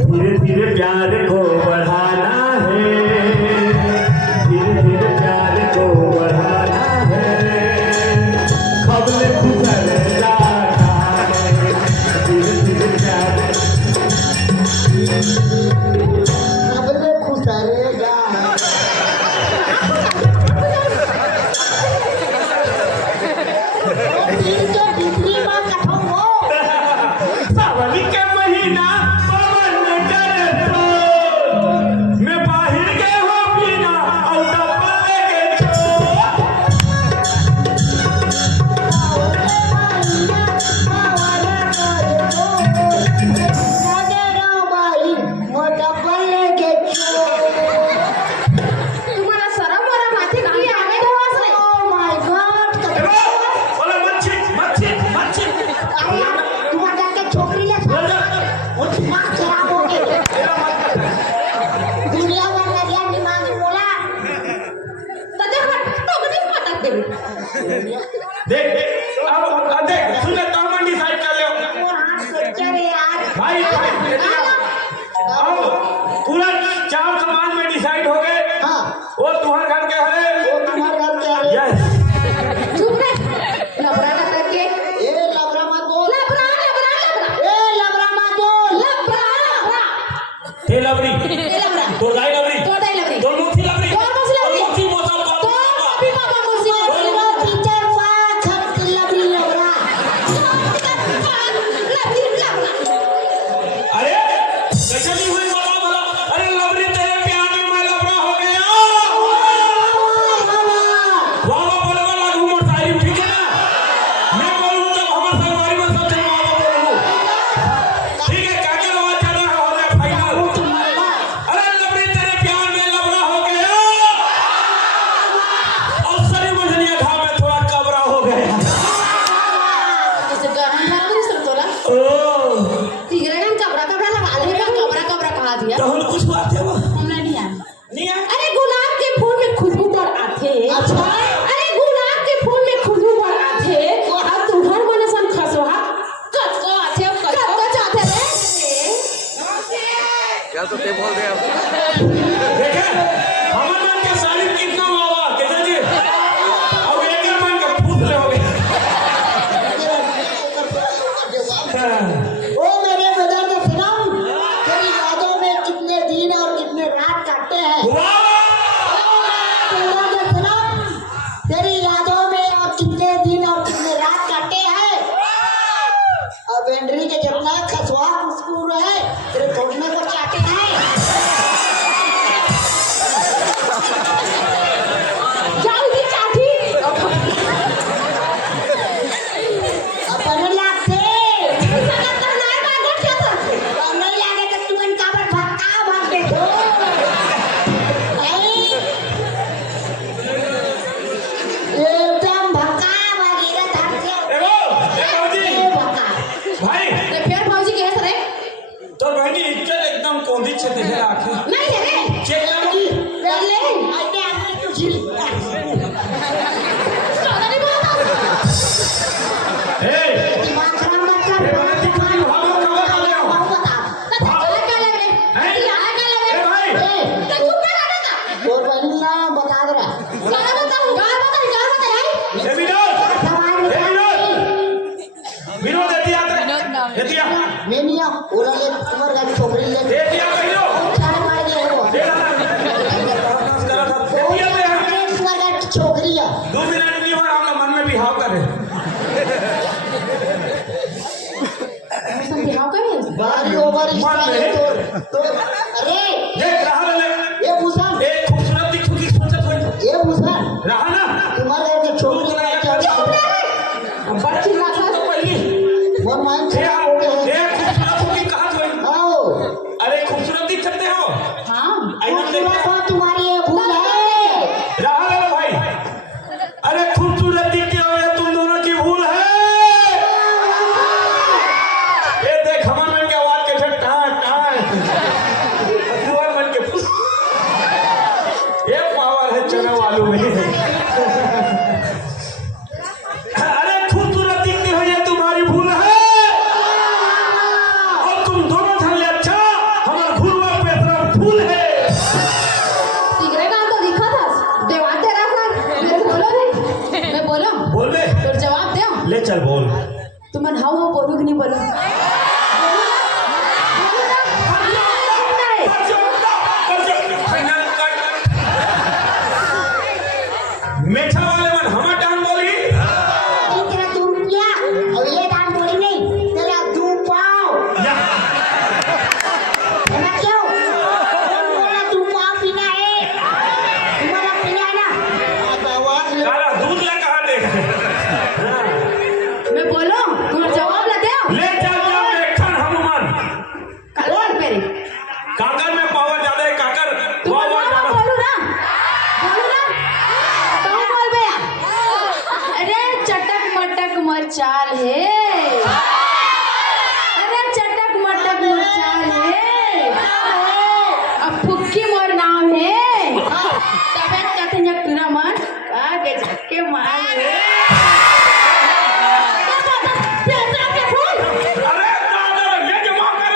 धीरे धीरे प्यार को बढ़ाना है धीरे धीरे प्यार को बढ़ाना है खबले गुजर जाना है धीरे धीरे प्यार अब ले खुश रहेगा इनके बिजली मां कठो हो सावन के महीना पवन करे तो मैं बाहर के हो बिना औटा पल्ले के छो तुम्हाला सरम वरा माथे की आवे तो वासले बोला मच्छी मच्छी मच्छी छोकरी बोला भाई आओ, पूरा 4 समाज में डिसाइड हो गए। हाँ वो तुम्हारे घर के है, वो तुम्हारे घर क्या है? यस चुप रहे लबड़ा का करके ए लबरा मत बोल। लबड़ा लबड़ा लबड़ा ए लबरा मत बोल। लबड़ा लबड़ा ते लवरी ए लबड़ा तो दाई लवरी तो दाई लबड़ी तो मुखी लवरी तो मुखी लवरी। तो मुखी मौसम तो कौन अभी बाबा मुझसे तेरा टीचर वाह खत लबरी लबरा। लबड़ी लबड़ा अरे कैसे नहीं हुई बाबा भला? अरे लवरी तेरे प्यार में मैं लवरा हो गया। बाबा बोले वाला घूमर साहिब ठीक है ना? मैं बोलूँ तब हमारे सरकारी में सबसे बाबा बोलूँ। ठीक है काके आवाज ज्यादा है हो जाए फाइनल। अरे लवरी तेरे प्यार में लवरा हो गया। और सरी मछलियाँ घाव में थोड़ा कबरा हो गया। जैसे गरम लबड़ी सुन तोला ओह तिगरे ने कबरा कबरा लगा ले कबरा कबरा कहा दिया तो हम कुछ बात है वो हमने नहीं आया नहीं है। अरे गुलाब के फूल में खुशबू पर आथे अच्छा। अरे गुलाब के फूल में खुशबू पर आथे और तुम्हार मन सन खसवा कचको आथे कचको चाहते रे क्या तो ते बोल रहे हैं देखे हमारे मन के सारी कितना बाबा कैसे जी अब एक मन के फूस ले हो गए। ओ मेरे बदन में फिरम तेरी यादों में कितने दिन और कितने रात काटते हैं। वाह तेरी यादों में और कितने दिन और कितने रात काटे हैं। अब एंड्री के जितना खसवा मुस्कुर है तेरे थोड़ने को चाहते हैं। जल्दी चाची अपने लागते सकत नहीं मैं गोट क्या था और नहीं लागे तो तू इनका पर भक्का भाग दे दो। नहीं एकदम भक्का भागेगा धर से देखो जी ए भक्का। भाई तो फिर भौजी के रे तो बहनी इज्जत एकदम कोंधी छे देखे आखे नहीं रे चेक कर ले आते आते तू झिल चौदह नहीं बोलता ए दिमाग खराब मत कर। हम खबर कर ले आओ बता चला क्या ले रे हैं चला क्या ले ए रे भाई ए तो चुप रह था और बनिया बता दे रहा गाना बता यार ए विनोद एतिया एतिया मेनिया ओला ले तुम्हारे गाड़ी छोकरी ले एतिया कहियो चार मार दे वो दे रहा एतिया पे हम तुम्हारे गाड़ी छोकरी है 2 मिनट नहीं और हम मन में बिहाव करे सब बिहाव करे बारी ओवर स्टाइल तो अरे देख रहा ले ये भूषण ए खूबसूरत दिख की सोचत होई ये भूषण रहा ना तुम्हारे गाड़ी छोकरी है क्या बच्ची ना था तो पहली वो माइंड ए खराब हो गया है। खूबसूरत हो की कहां होई आओ अरे खूबसूरत दिख सकते हो हां खूबसूरत हो तुम्हारी ये भूल है। रहा ले भाई अरे खूबसूरत दिखते हो ये तुम दोनों की भूल है ये देख हमन मन के आवाज के छट दुआर मन के फुस ये पावर है चना वालू में अरे खूबसूरत दिखती हो ये तुम्हारी भूल है और तुम दोनों धन ले अच्छा हमारा भूलवा पे तरफ भूल है तिगरे का तो दिखा था देवान तेरा सर मैं बोलो रे मैं बोलो बोल बे तो जवाब दे ले चल बोल तुम हाउ हाउ बोलू कि नहीं बोलो मेठा वाले मन हमार डांग बोली तेरा 2 रुपया और ये दान बोली नहीं तेरा 2 पाव या है क्यों बोला 2 पाव पीना है तुम्हारा पीना है ना आवाज ले काला दूध ले कहां दे मैं बोलो तुम जवाब ले दे ले चल जा देखन हनुमान कलर पे काकर में पावर ज्यादा है काकर तुम वाह वाह ज्यादा बोलो ना तुम बोल बे अरे चटक मटक मचाल है अरे चटक मटक मचाल है अब फुक्की मोर नाम है तबे कहते हैं तुरा मन आगे झटके मार ले अरे दादा ये जमा कर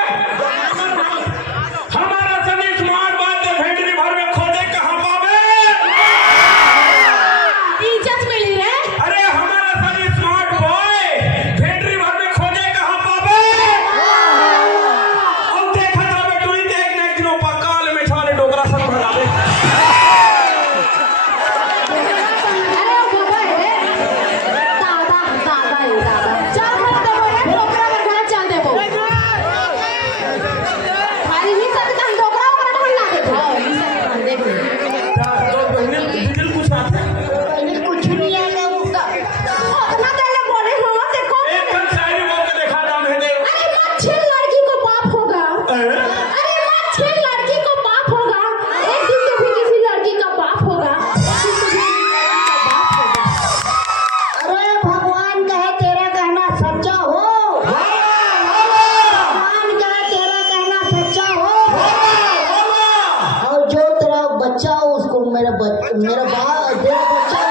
मेरा बाप मेरा बच्चा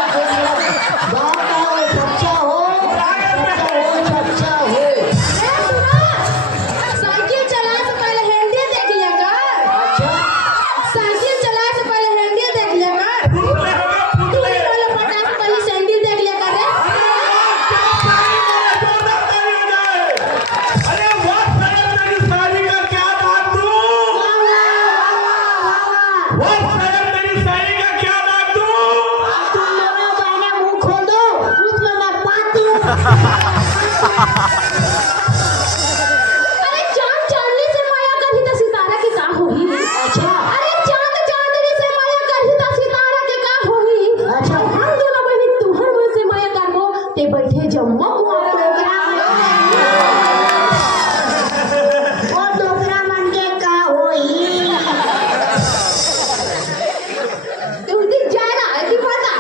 बाप का बच्चा हो साइकिल चलाए से पहले हैंडल देख लिया कर। साइकिल चलाए से पहले हैंडल देख लिया कर। तू ही वाला पटास पहले सैंडल देख लिया कर रे। अरे व्हाट साहब तेरी साड़ी का क्या दाग दूं? व्हाट साहब तेरी साड़ी का क्या दाग दूं? तुम दोनों बहने मुंह खोल दो, उसमें मैं बात दूं। अरे चांद चांदनी से माया करही त सितारा के का होही। अरे चांद चांदनी से माया करही त सितारा के का होही। हम दोनों बहनी तुहर मन से माया करबो ते बैठे जम्मा वो डोकरा मन के का होई। तू दिख जाए ना है कि पता।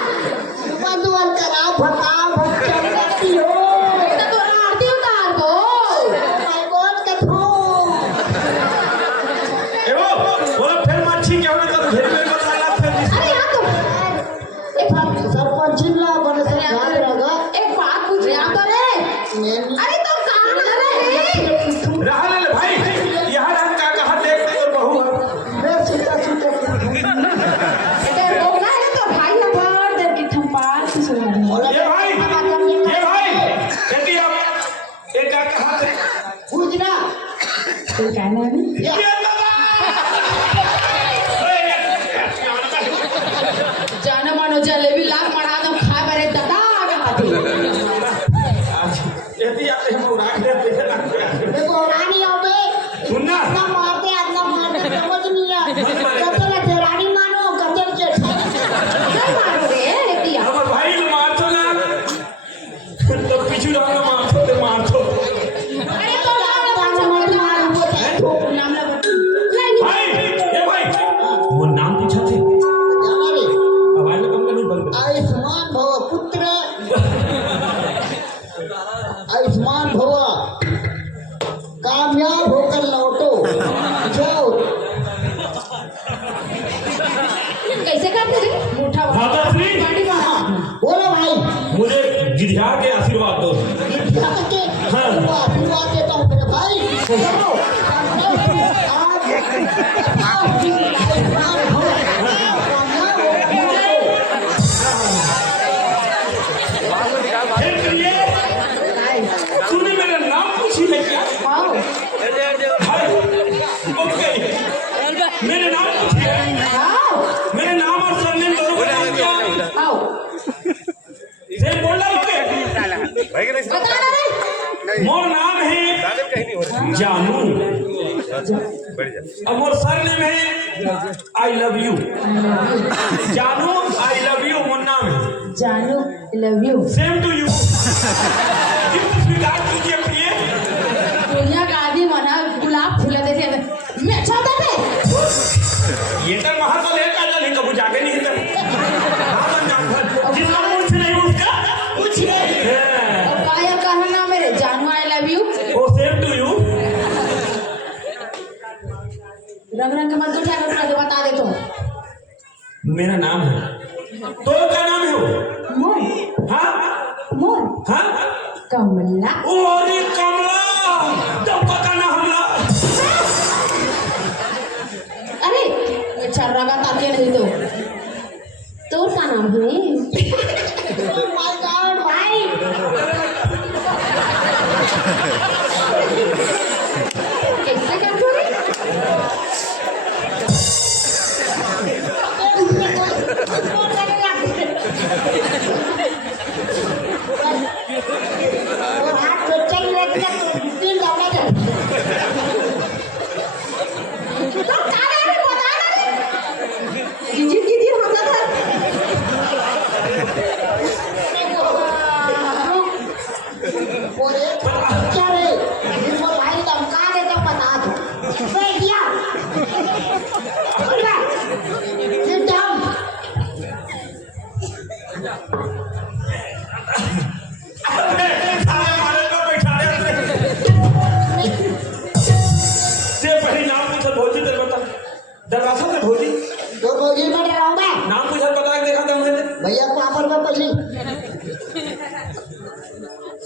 बंदुअल करा भटा भटक करती हो। बेटा तो आरती उतार को। मैं बहुत कथो। ए वो फिर मच्छी क्या होने का घेर में बदला फिर अरे यहाँ तो सरपंच ला बने से याद रहा एक बात पूछ रहा तो रे। अरे तो कहाँ ना रहे। रहा ले भाई यहाँ रंग का कहा देख तो बहू है। मैं सीता सीता बेटे रोक ना है तो भाई ना बार देर की ठंपार की सुन। ये भाई यदि आप एक का कहा थे पूजना तू कहना है नहीं। ये जाना मानो जलेबी लाख मरा दो खा करे दादा आगे हाथी। यदि आप हम उड़ा दे देखो रानी हो बे। सुनना इतना मारते समझ नहीं आ। कतेला थे रानी मानो कतेल के नहीं मारो रे दिया। हमार भाई ने मार तो ना तो पीछू डालना मार तो अरे तो नाम लगा मत मार वो नाम लगा नहीं भाई ये भाई वो नाम पूछा थे जाने आवाज में कम करनी बंद आयुष्मान भव पुत्र आयुष्मान भव कामयाब होकर लौटो जाओ कैसे करते रे मुठा माता श्री पार्टी का। बोलो भाई मुझे गिरझा के आशीर्वाद दो क्या करके आशीर्वाद देता हूँ मेरे भाई चलो आज आयुष्मान भव कामयाब होकर लौटो फिर ये तूने मेरा नाम पूछी है क्या भाई ओके मेरे नाम पूछी है मेरे नाम और सरनेम दोनों का नाम क्या है आओ इसे बोलना लोगे बता ना रे। मोर नाम है जानू और मोर सरनेम है आई लव यू जानू आई लव यू मोर नाम है जानू love you. Same to you स्वीकार कीजिए प्रिय दुनिया का आदमी मना गुलाब फूला देते हैं मैं चाहता थे। ये तो वहां तो लेकर जा नहीं कबू जाके नहीं था जिसका पूछ नहीं उसका कुछ नहीं और काया कहना मेरे जानू आई लव यू। वो सेम टू यू रंग रंग के मत उठा कर बता दे तो। मेरा नाम है तो क्या नाम है वो मोर हाँ मोर हाँ कमला। ओरे कमला डब्बा का ना हमला अरे ये छर्रा का ताके नहीं तो का नाम है। माय गॉड भाई। कैसे करते रे। और हाथ पे चल रहा तीन दौड़ा दे। तो का रे बता ना रे। गिजी होता था। और एक बच्चा रे जिसको भाई धमका दे तो बता दो। बेटिया बोला sit down। सारे मारे को बैठा से पहले नाम पूछा भोजी तेरे बता दरवाजा पे भोजी तो भोजी में डराऊंगा। नाम पूछा बता के देखा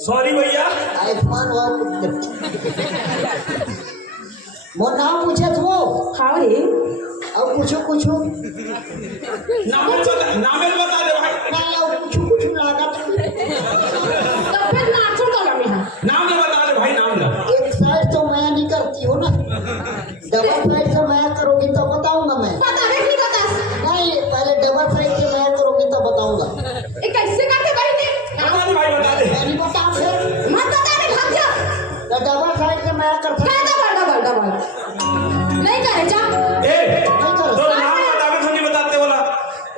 सॉरी भैया। आयुष्मान हो वो नाम पूछे तो हाँ रे अब पूछो पूछो नामे बता दे भाई। नहीं अब पूछो लागत तब फिर नाचो तो लगे हैं नाम ना बता दे भाई, नाम ना। एक साइड तो मैं नहीं करती हो ना, डबल साइड से मैं करोगी तो बताऊंगा मैं। बता रे नहीं बता नहीं पहले डबल साइड से मैं करोगी तो बताऊंगा। ये कैसे करते भाई ने बता दे भाई, बता दे। नहीं बता फिर मत बता रे भाग जा तो डबल साइड से मैं कर क्या डबल नहीं करे जा ए तो नाम बतावे तो नहीं बताते बोला।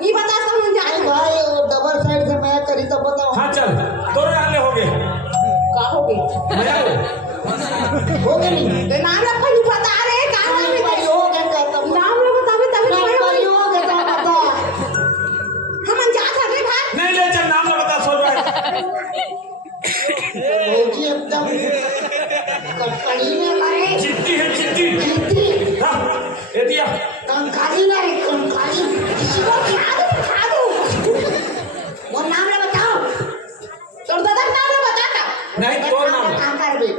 ये बता समझ नहीं जाए भाई वो डबल साइड से मैं करी तो बताओ। हाँ चल, दोनों हाले हो गए। का हो गई मैं आओ। हो गया नहीं तो नाम लोग को नहीं बता रहे काम नहीं भाई हो गया तो तब नाम लोग बतावे तभी नहीं भाई हो गया तो बता। हम जा सकते भाई नहीं ले चल, नाम ना बता, 100 रुपए। भौजी एकदम कटकड़ी में मारे चिट्ठी है चिट्ठी। जीती हाँ ये दिया। कंकाली ना रे कंकाली किसी को खा दो वो नाम ना बताओ तो दादा नाम लोग बताता नहीं तो नाम काम कर दे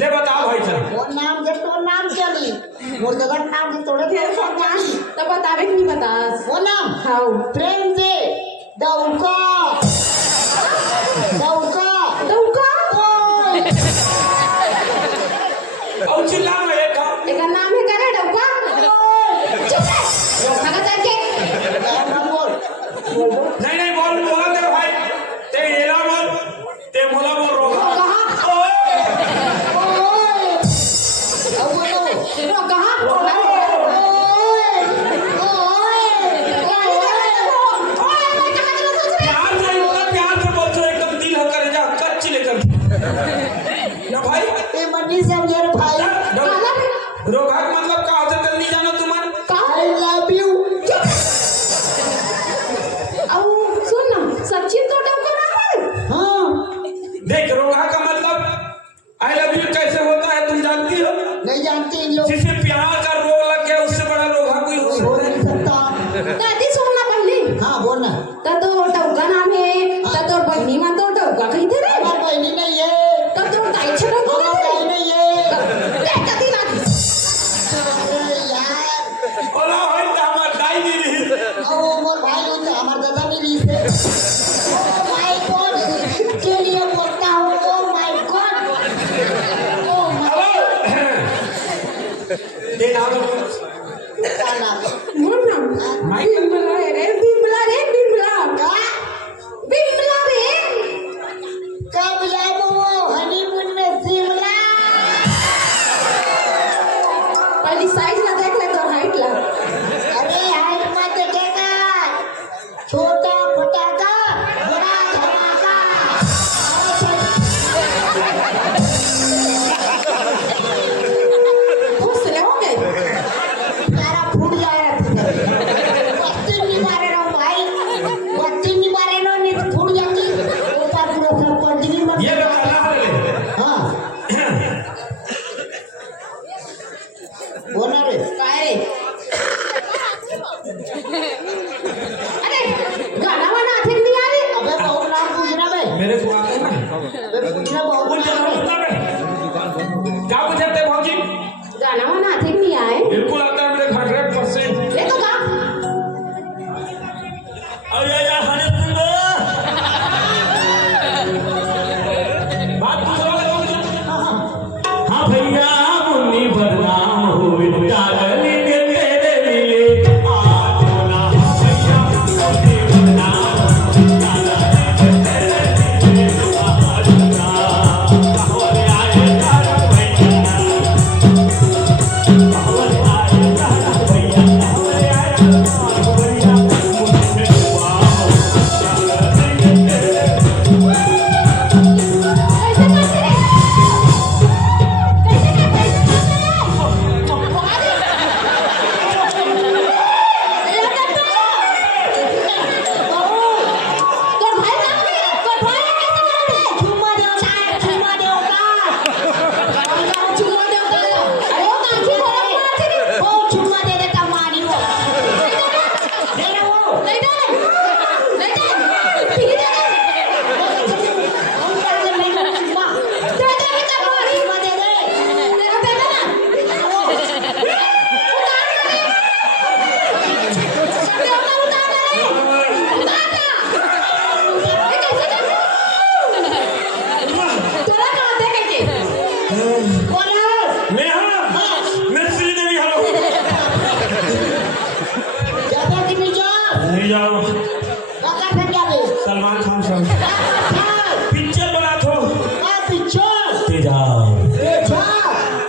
ले बताओ भाई चल। वो नाम दे तो नाम क्या नहीं मोर दादा नाम दे तोड़े थे सब जान तो बतावे कि नहीं बता वो नाम हाँ प्रेम से दौका दौका तो का ओए और चिल्ला में एक काम। एक नाम है करे डबका चुप है भगत के नाम बोल नहीं बोल बोला दे भाई। ते एला बोल, ते मोला बोल रोगा। कहा ओए ओए अब बोलो वो कहा ओए प्यार से ही बोला, प्यार से बोल तो एकदम दिल हो कर जा कच्ची लेकर ना भाई। ये मन्नी समझे रे भाई रोगा का मतलब का होता है नहीं जानो तुम। आई लव यू सुन ना सचिन तो डबका ना है हाँ देख, रोगा का मतलब आई लव यू कैसे होता है तुम जानती हो? नहीं जानते इन लोग जिसे प्यार का रोग लग गया उससे बड़ा रोगा कोई हो हो नहीं सकता दादी सुनना पहले हाँ बोलना तो डबका नाम है तो बहनी में तो डबका कही थे रे हमार बहनी नहीं है तो दाई छड़ो को हमार भाई नहीं है देख कदी ना अरे यार बोला होई त हमर दाई दी रही। ओ मोर भाई होता हमार दादा नहीं रही से ओ माय गॉड चलिए बोलता हूँ oh my god oh hello ये नाम क्या नाम मोर नाम बिमला रे बिमला रे बिमला बिमला रे कब जाबो वो हनीमून में शिमला पहली साइज ला देख ले तो हाइट ला अरे हाइट मत देखेगा छोटा फटाका बड़ा धमाका खुश रहे हो गए सारा फूट जाएगा बस्ती निकाले रहो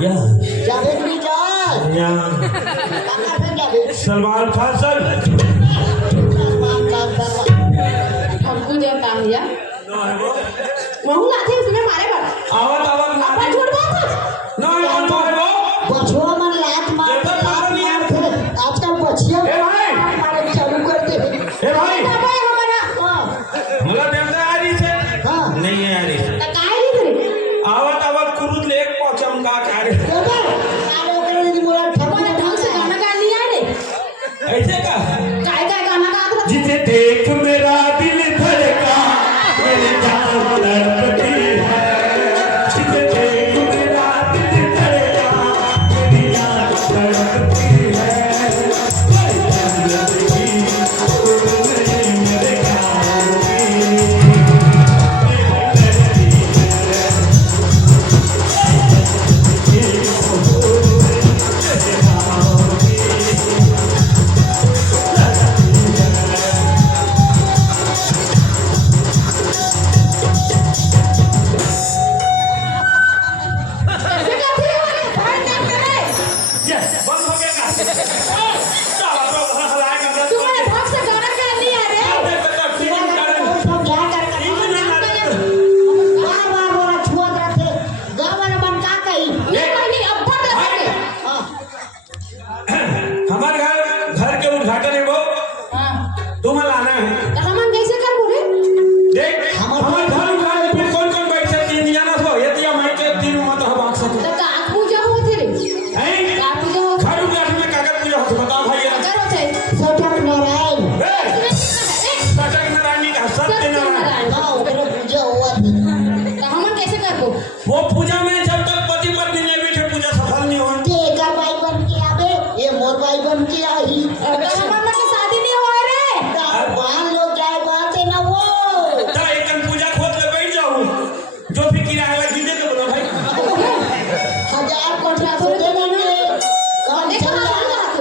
या जावे की जाए या काका से जावे सलमान खान सर सलमान खान हमको जानता है या नो है वो महू लाथे उसने मारे पर आवत अपन झूठ बोलता नो है वो बछुआ मन लात मार के लात मार के आजकल बछिया ए भाई मारे चालू कर दे ए भाई भाई हमारा मला देवता आ रही से हां नहीं है आ रही से त काय रे आवत कुरुद ले एक पहुंचम का कार्य अरे ओकरे यदि मोला हमारा ढंग से गाना गा लिया रे ऐसे का काय काय गाना गा रहा जिसे देख मेरा दिल धड़का मेरे जान तड़पती है जिसे देख मेरा दिल धड़का मेरी जान तड़पती है मेरे ख्याल कैसे गाते हो भाई नाम करे यस बंद हो गया का चलो तो हलाए का तुम्हारे भाग से गाना गा लिया रे सब क्या कर बार बोला छुआ रहते गाँव वाला मन का कही ये कहनी अब्बा करे हां हमारे घर के उद्घाटन है वो हां तुम्हें लाना है तो हम कैसे कर बोले देख हमारे घर उद्घाटन पे कौन कौन बैठे तीन जाना सो यदि हम के तीन मत हम आ सके तो का पूजा होती रे हैं का पूजा हो घर उद्घाटन में कागज पूजा होता बता भाई अगर होते सटक नारायण सटक नारायणी का सत्य नारायण हां ओकरे पूजा हुआ थी तो हम कैसे करबो वो पूजा में जब तक पति पत्नी नहीं बैठे पूजा सफल नहीं होती ते एकर भाई बन के आवे ये मोर भाई बन के आई तो हमारा के शादी नहीं हो रे बाल लोग जाए बात है ना वो तो एक पूजा खोद के बैठ जाऊं जो भी किराया लगी दे दो भाई 1000 कोठा से दे देंगे काम चल रहा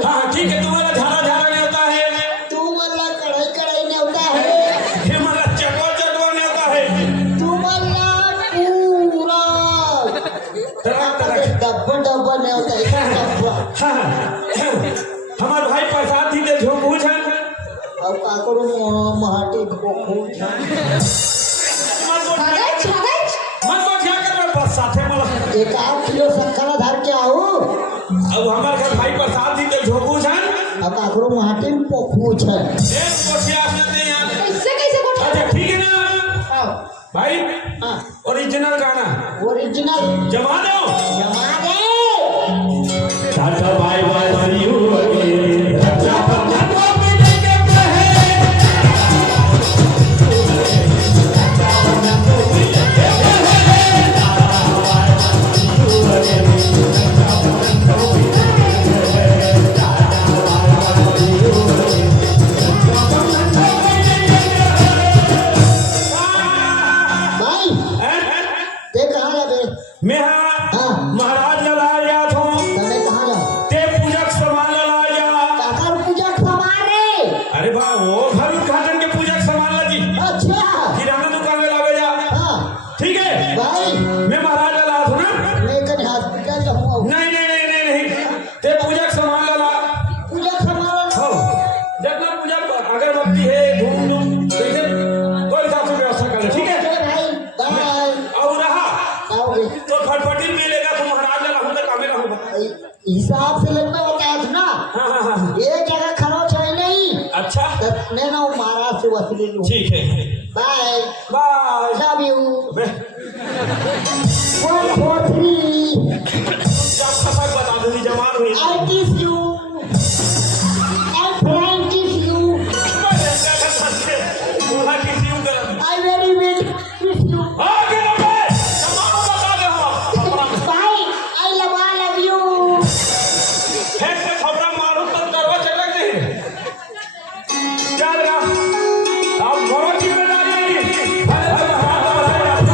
हाँ ठीक है तुम्हारा झाड़ा झाड़ा नहीं होता है तू मल्ला कढ़ाई कढ़ाई नहीं होता है हमारा चटवा चटवा नहीं होता है तू मल्ला पूरा तरक तरक डब्बा डब्बा नहीं होता है डब्बा हाँ हमारे भाई प्रसाद जी के झोंकू छन अब का करूं महाटी को खूब छगै छगै मन को क्या कर रहा बस साथे मला 1 किलो शक्कर धर के आओ अब हमारे घर भाई प्रसाद जी के झोंकू छन अब का करूं महाटी में पोखू है एक कोठिया से यार कैसे कैसे को अच्छा ठीक है ना भाई हां ओरिजिनल गाना ओरिजिनल जमा दो जमा दे tata bye bye see you again अच्छा भाई ते कहां जाबे मैं हां महाराज लला गया था तने कहां जाओ ते पूजक सामान लला गया काका पूजा सामान रे अरे वाह वो घर उद्घाटन के पूजक सामान लगी अच्छा किराना दुकान में लावे जा हां ठीक है भाई मैं महाराज लला था ना मैं कल हॉस्पिटल जाऊंगा नहीं नहीं नहीं नहीं नहीं ते पूजक सामान लला पूजा सामान हो जब ना पूजा अगरबत्ती है धूम धूम जैसे कोई हिसाब से व्यवस्था कर ले ठीक है भाई बाय और रहा आओगे तो फटफटी मिलेगा तो महाराज लला हूं तो कामे रहूंगा हिसाब से लगना होता है ना हाँ हाँ हाँ एक जगह खरोच है नहीं अच्छा तो मैं ना महाराज से वसूली लूं ठीक है बाय बाय लव यू बे 1 4 3 जब खसक बता दूंगी जमान हुई I kiss you I try kiss you दूल्हा किसी को कर I very well kiss you आगे बे जमानो बता दे हम bye I love you head से खबरा मारो तो करवा चलक नहीं चल गा अब मरो की जिम्मेदारी भाई महाराज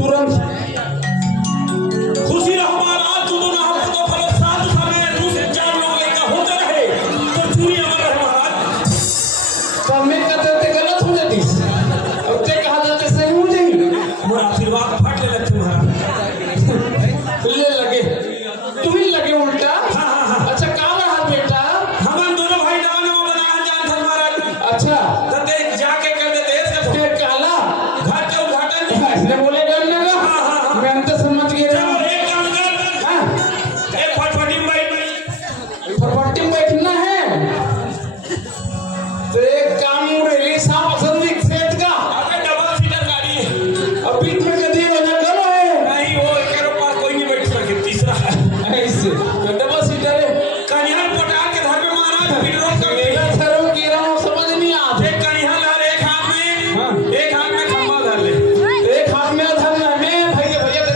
तुरंत खुशी रहो महाराज तू तो ना हमको तो फलो साथ समय दूसरे 4 लोग का होते रहे तो चूरी हमारा है महाराज तो मैं कहते थे गलत हो जाती अब ते कहा जाते सही हो जाएगी मोर आशीर्वाद फट ले लगते महाराज ले लगे तुम्हें लगे उल्टा अच्छा कहाँ रहा बेटा हम दोनों भाई नवा नवा बनाया जान था महाराज अच्छा तो देख जाके कर देते इसका के काला घर का उद्घाटन इसने बोले डर लगा मैं अंत समझ गया चलो एक काम कर हाँ एक फटफटी में बैठ प्रॉपर्टी में बैठना है तो एक काम मुझे साहब असंदिग्ध सेठ का अबे डबल सीटर गाड़ी है अब बीच में कभी वजह करो है नहीं वो केरो पास कोई नहीं बैठ सके तीसरा ऐसे तो डबल सीटर है कन्या पटा के घर पे महाराज पेट्रोल का मेरा थरो की रहा समझ नहीं आता एक कन्या लाल एक हाथ में हाँ। एक हाथ में खंभा धर ले एक हाथ में धर ले मैं भाई के भैया दे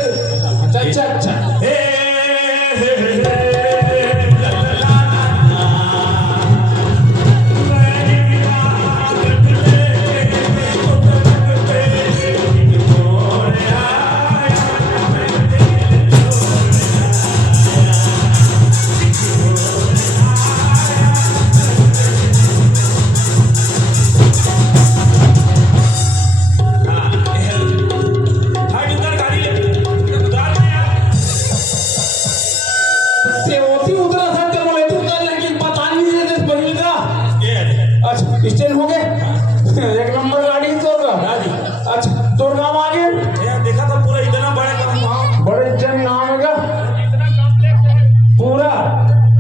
अच्छा अच्छा हे ला ला से होती उधर था तो बोले तू कल लेकिन पता नहीं दे बहिल का अच्छा स्टैंड हो गए एक नंबर गाड़ी तो अच्छा तोर नाम आ गए देखा था पूरा इतना बड़ा काम बड़े जन नाम है पूरा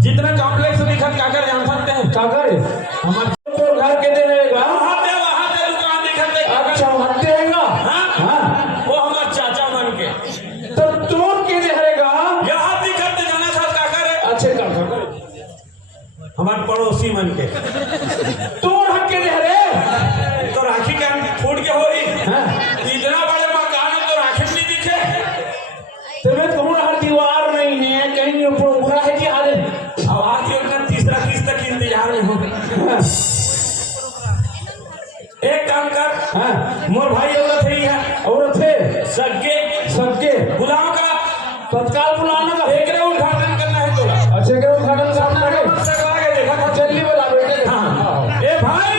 जितना कॉम्प्लेक्स दिखा काकर जान सकते हैं काकर हमारे तो घर के देगा वहां पे दुकान दिखा दे अच्छा वहां देगा हाँ? हाँ वो हमारा चाचा मन के तो तोर के देगा यहाँ दिखते जाना था काकर है अच्छे काकर हमारे पड़ोसी मन के तोर हक के दे रे तो राखी का फूट के हो रही हाँ इतना बड़े मकान है तो राखी नहीं दिखे तो मैं कहूँ हर दीवार नहीं है कहीं नहीं पूरा है कि आधे अब आज ही उनका तीसरा किस्त तक इंतजार में हो एक काम कर हाँ मोर भाई औरत है यहाँ औरत है सबके सबके बुलाओ का तत्काल बुलाना का एक रे उद्घाटन करना है तोरा अच्छे के उद्घाटन करना है करवा के देखा था जल्दी बुला बेटे हाँ ए भाई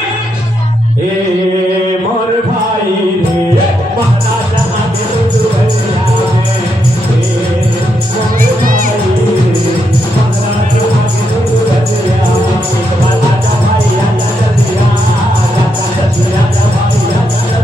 ए मोर भाई रे महाराज जहां के दुर्गया ए मोर भाई रे महाराज जहां के दुर्गया महाराज भाई आजा जल्दिया आजा भाई आजा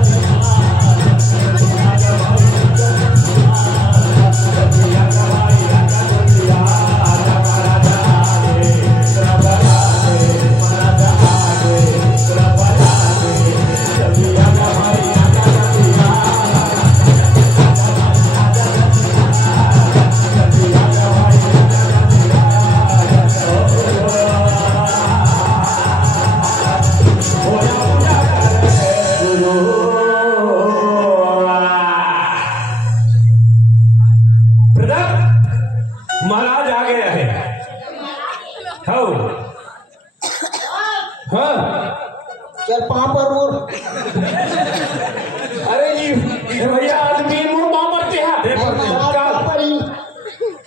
महाराज आ गया है हो हाँ चल पाँव पर बोल अरे जी ये भैया आदमी मुंह पाँव मरते हैं पाँव पर ही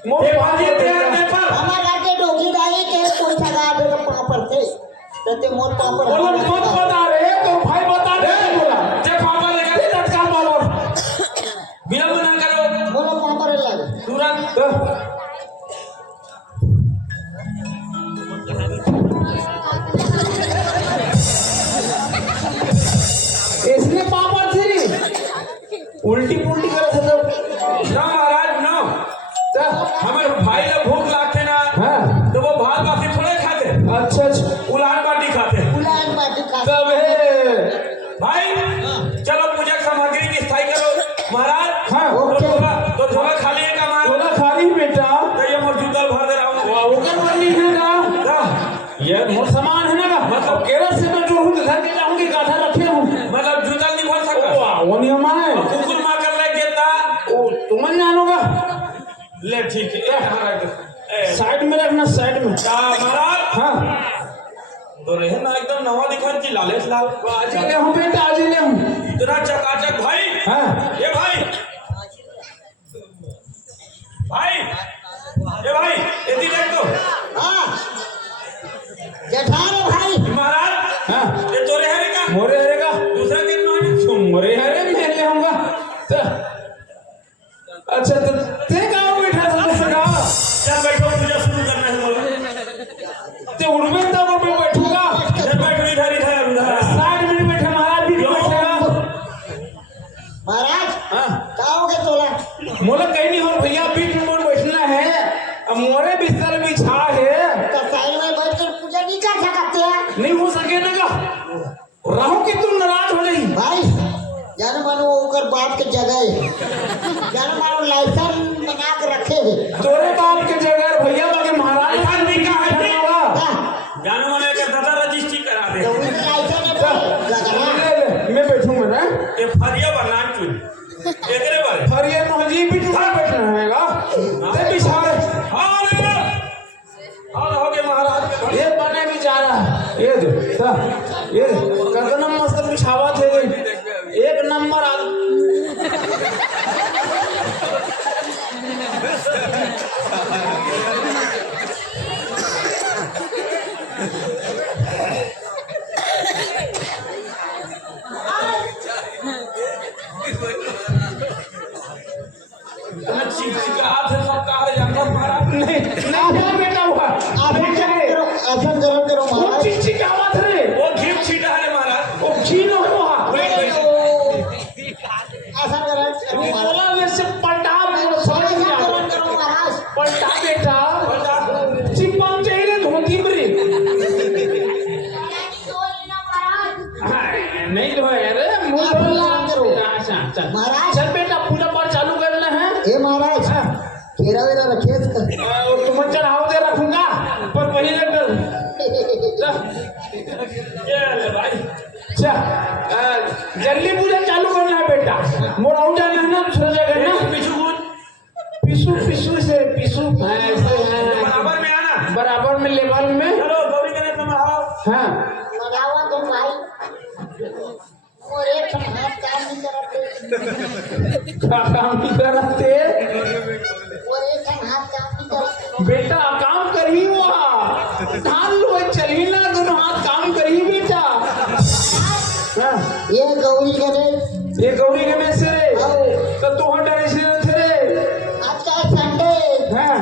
मुंह पाँव देते हैं पेपर हमारा के डोगी दाई के कोई सगा दे तो पाँव पर थे रहते मोर पाँव पर बोलो मत बता रहे तो भाई बता रहे बोला जे पापा लगा दे तत्काल बोलो विलंब न करो बोलो पाँव पर लगे तुरंत इसने पापा थी उल्टी पुल्टी करे थे तो ना महाराज ना हमारे भाई लोग भूख लागते ना हाँ तो वो भात बाकी थोड़े खाते अच्छा अच्छा उलान बाटी खाते उलान बाटी खा तब है भाई चलो पूजा सामग्री की स्थाई करो महाराज हाँ तो थोड़ा खाली है का महाराज थोड़ा खाली बेटा तो ये मोर जूतल भर दे रहा हूँ ओकर वाली है ना ये मोर सामान है ना मतलब केरल से मैं जो हूँ घर के जाऊंगी गाठा रखे हूँ मतलब जूतल नहीं भर सकता वो नियम है कुकुर मार कर ले देता ओ तुम जानोगा ले ठीक है ये यहाँ रख दे साइड में रखना साइड में क्या महाराज हाँ तो रहे ना एकदम नवा दिखा जी लालेश लाल आज ले हूँ बेटा आज ले हूँ इतना चकाचक भाई हाँ ये भाई अच्छा तो ते गाँव बैठा था सगा चल बैठो पूजा शुरू करना है बोलो ते उड़वे तब मैं बैठूंगा चल बैठो इधर इधर उधर 60 मिनट बैठा महाराज भी बैठेगा महाराज हाँ का हो गया तोला मोला कहीं नहीं हो भैया बीच में मोर बैठना है अब मोरे बिस्तर बिछा है तो साइड में बैठ कर पूजा नहीं कर सकते हैं नहीं हो सके ना का रहो कि तुम नाराज हो जाई भाई जान मानो ओकर बाप के जगह है जान मानो लाइसेंस बना के रखे है तोरे बाप के जगह भैया बाके महाराज ऐसा नहीं कहा है हाँ, जानो माने का दादा रजिस्ट्री करा दे तो उनकी लाइसेंस है गगरा मैं बैठूंगा ना ये फरिया बनान चुन एकरे बारे और ये नौजी भी टूटा बैठना हैगा ते बिछाए हां हो गए महाराज के ये बने बेचारा ये दे ता ये कदम मस्त बिछावा थे एक नंबर आ तुम्हें चिकचिकात है सब कहा जानवर महाराज नहीं नहीं बेटा हुआ आप ऐसा करो वो महाराज चिचिकावा थे वो घी छीटा है महाराज वो खीनो हुआ ऐसा करो बोला वैसे पलटा बोलो समझ नहीं आ महाराज पलटा बेटा चिपक चाहिए धोती मरी नहीं तो है रे मुंह बोला अच्छा चल महाराज चल बेटा पूजा पाठ चालू करना है ए महाराज केरा वेरा रखे इसका और तुम चढ़ाओ दे रखूंगा पर वही लग ये ले भाई जल्दी पूजा चालू करना है बेटा मोर आउट जाना है ना दूसरा जगह ना पीछू कूद पिसू पिसू से पिसू ऐसे बराबर में आना बराबर में लेवल में चलो गौरी गणेश नमः आओ हाँ लगावा दो भाई और एक हाथ काम नहीं करते काम नहीं कराते और एक हाथ काम नहीं करते बेटा काम करी हुआ धान लो चली ना दोनों हाथ काम करी बेटा हाँ ये गौरी गणेश ये गौरी गणेश से तो तू हटा ऐसे थे आज का संडे हाँ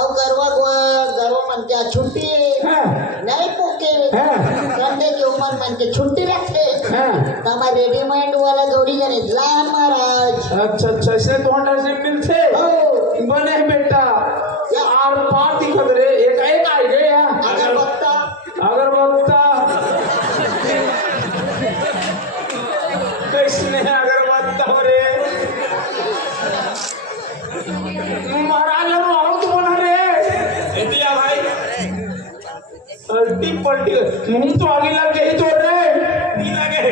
और गरवा मन के छुट्टी हाँ नहीं पोके हाँ संडे के ऊपर मन के छुट्टी रखे हाँ हमारे रेडीमेड वाला गौरी गणेश लाल महाराज अच्छा अच्छा इसलिए तो हटा से मिलते बने बेटा आर पार दिखत रे एक एक आ गए अगरबत्ता अगरबत्ता किसने अगरबत्ता रे महाराज और तो बना रे इंदिरा भाई अल्टी पलटी मुंह तो आगे लग गई तो रे नहीं लगे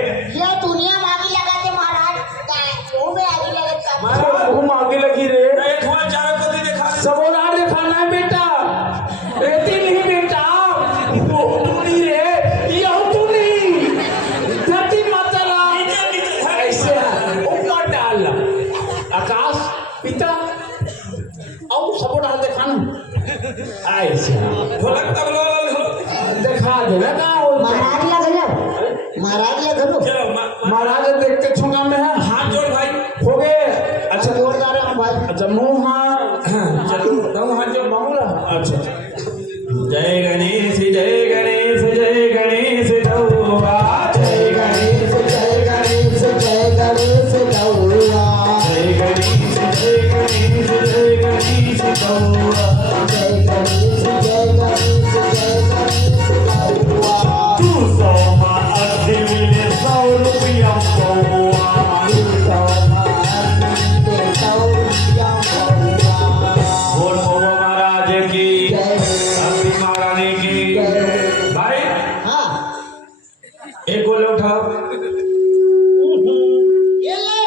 ये दुनिया में आगे लगाते महाराज मुंह में आगे लगता मारो मुंह में आगे लगी रे ये थोड़ा चारों को भी दिखा सबोदार दिखाना है बेटा रहती नहीं बेटा वो तू नहीं रे ये तू नहीं धरती माता ला ऐसे ऊपर डाल आकाश पिता और सबोदार दिखाना ऐसे ढोलक तबला दिखा देना का महाराज लगा महाराज लगा चलो महाराज देखते छुंगा में है हाथ जोड़ भाई हो गए अच्छा जोरदार है भाई अच्छा मुंह हाँ चलो दम हाथ जोड़ मामूला अच्छा जय गणेश जय गणेश जय गणेश गौरा जय गणेश जय गणेश जय गणेश गौरा जय गणेश जय गणेश जय गणेश गौरा जय गणेश जय गणेश जय गणेश गौरा तू सोमा अखिल सौ रुपया गौरा बोल बाबा महाराज की अभी महारानी की भाई हाँ एक गोले उठाओ ये ले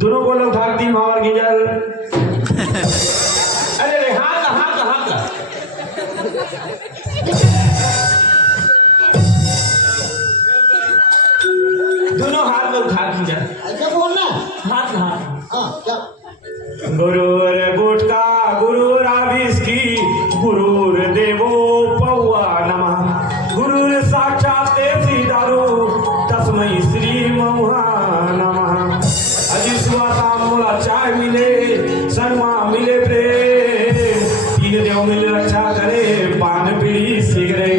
दोनों गोले उठा दी मावर की जल अरे रे हाथ हाथ हाथ दोनों हाथ में उठा दी जल ऐसे बोलना हाथ हाथ हाँ क्या गुरुर गुटका गुरुर आविष्की गुरुर देवो पौआ नमः गुरुर साक्षात देसी दारू तस्मै श्री मौहा नमः अजिस्वाता मिले सनमा मिले प्रेम, तीन देव मिले रक्षा करे, पान पीड़ी सिगरे।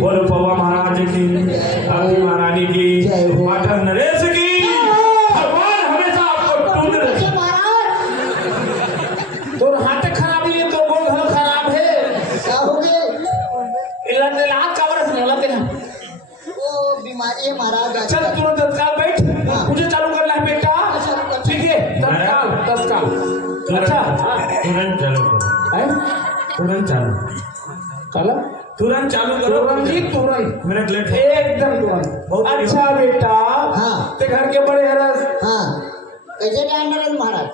बोल पवा महाराज की, आरती महारानी की, माता नरेश की। भगवान हमेशा आपको टूट रहे। तो हाथ खराब लिए तो गोल घर खराब है। क्या हो गए? इलाज कवर से लते हैं। वो बीमारी है महाराज। चल तुरंत तत्काल बैठ, मुझे चालू करना है बेटा। ठीक है, तत्काल तत्काल। अच्छा तुरंत चालू करो, तुरंत चालू चलो तुरंत चालू करो। तुरंत जी तुरंत, मिनट लेट है। एकदम तुरंत। अच्छा बेटा, हाँ। ते घर के बड़े हरस। हाँ कैसे जान रहे महाराज?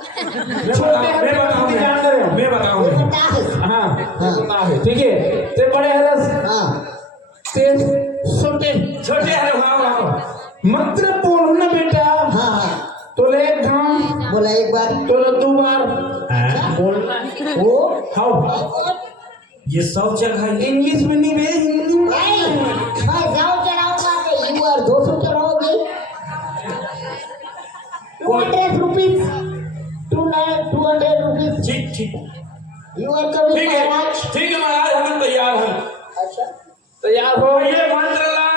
मैं बताऊंगा। हाँ हाँ ठीक है। ते बड़े हरस। हाँ ते छोटे छोटे है। हाँ मंत्र बोलो ना बेटा। हाँ हाँ तो ले एक धाम, बोला एक बार, तो ले दो बार बोलना। वो हाउ ये सब जगह इंग्लिश में नहीं बे, हिंदी में। मैं जाओ चलाऊंगा तो यू आर 200 चलाओगे। 200 रुपीज, 200 रुपीज। ठीक ठीक यू आर कभी ठीक है, महाराज। ठीक है महाराज, हम तैयार हैं। अच्छा तैयार हो। ये मंत्र ला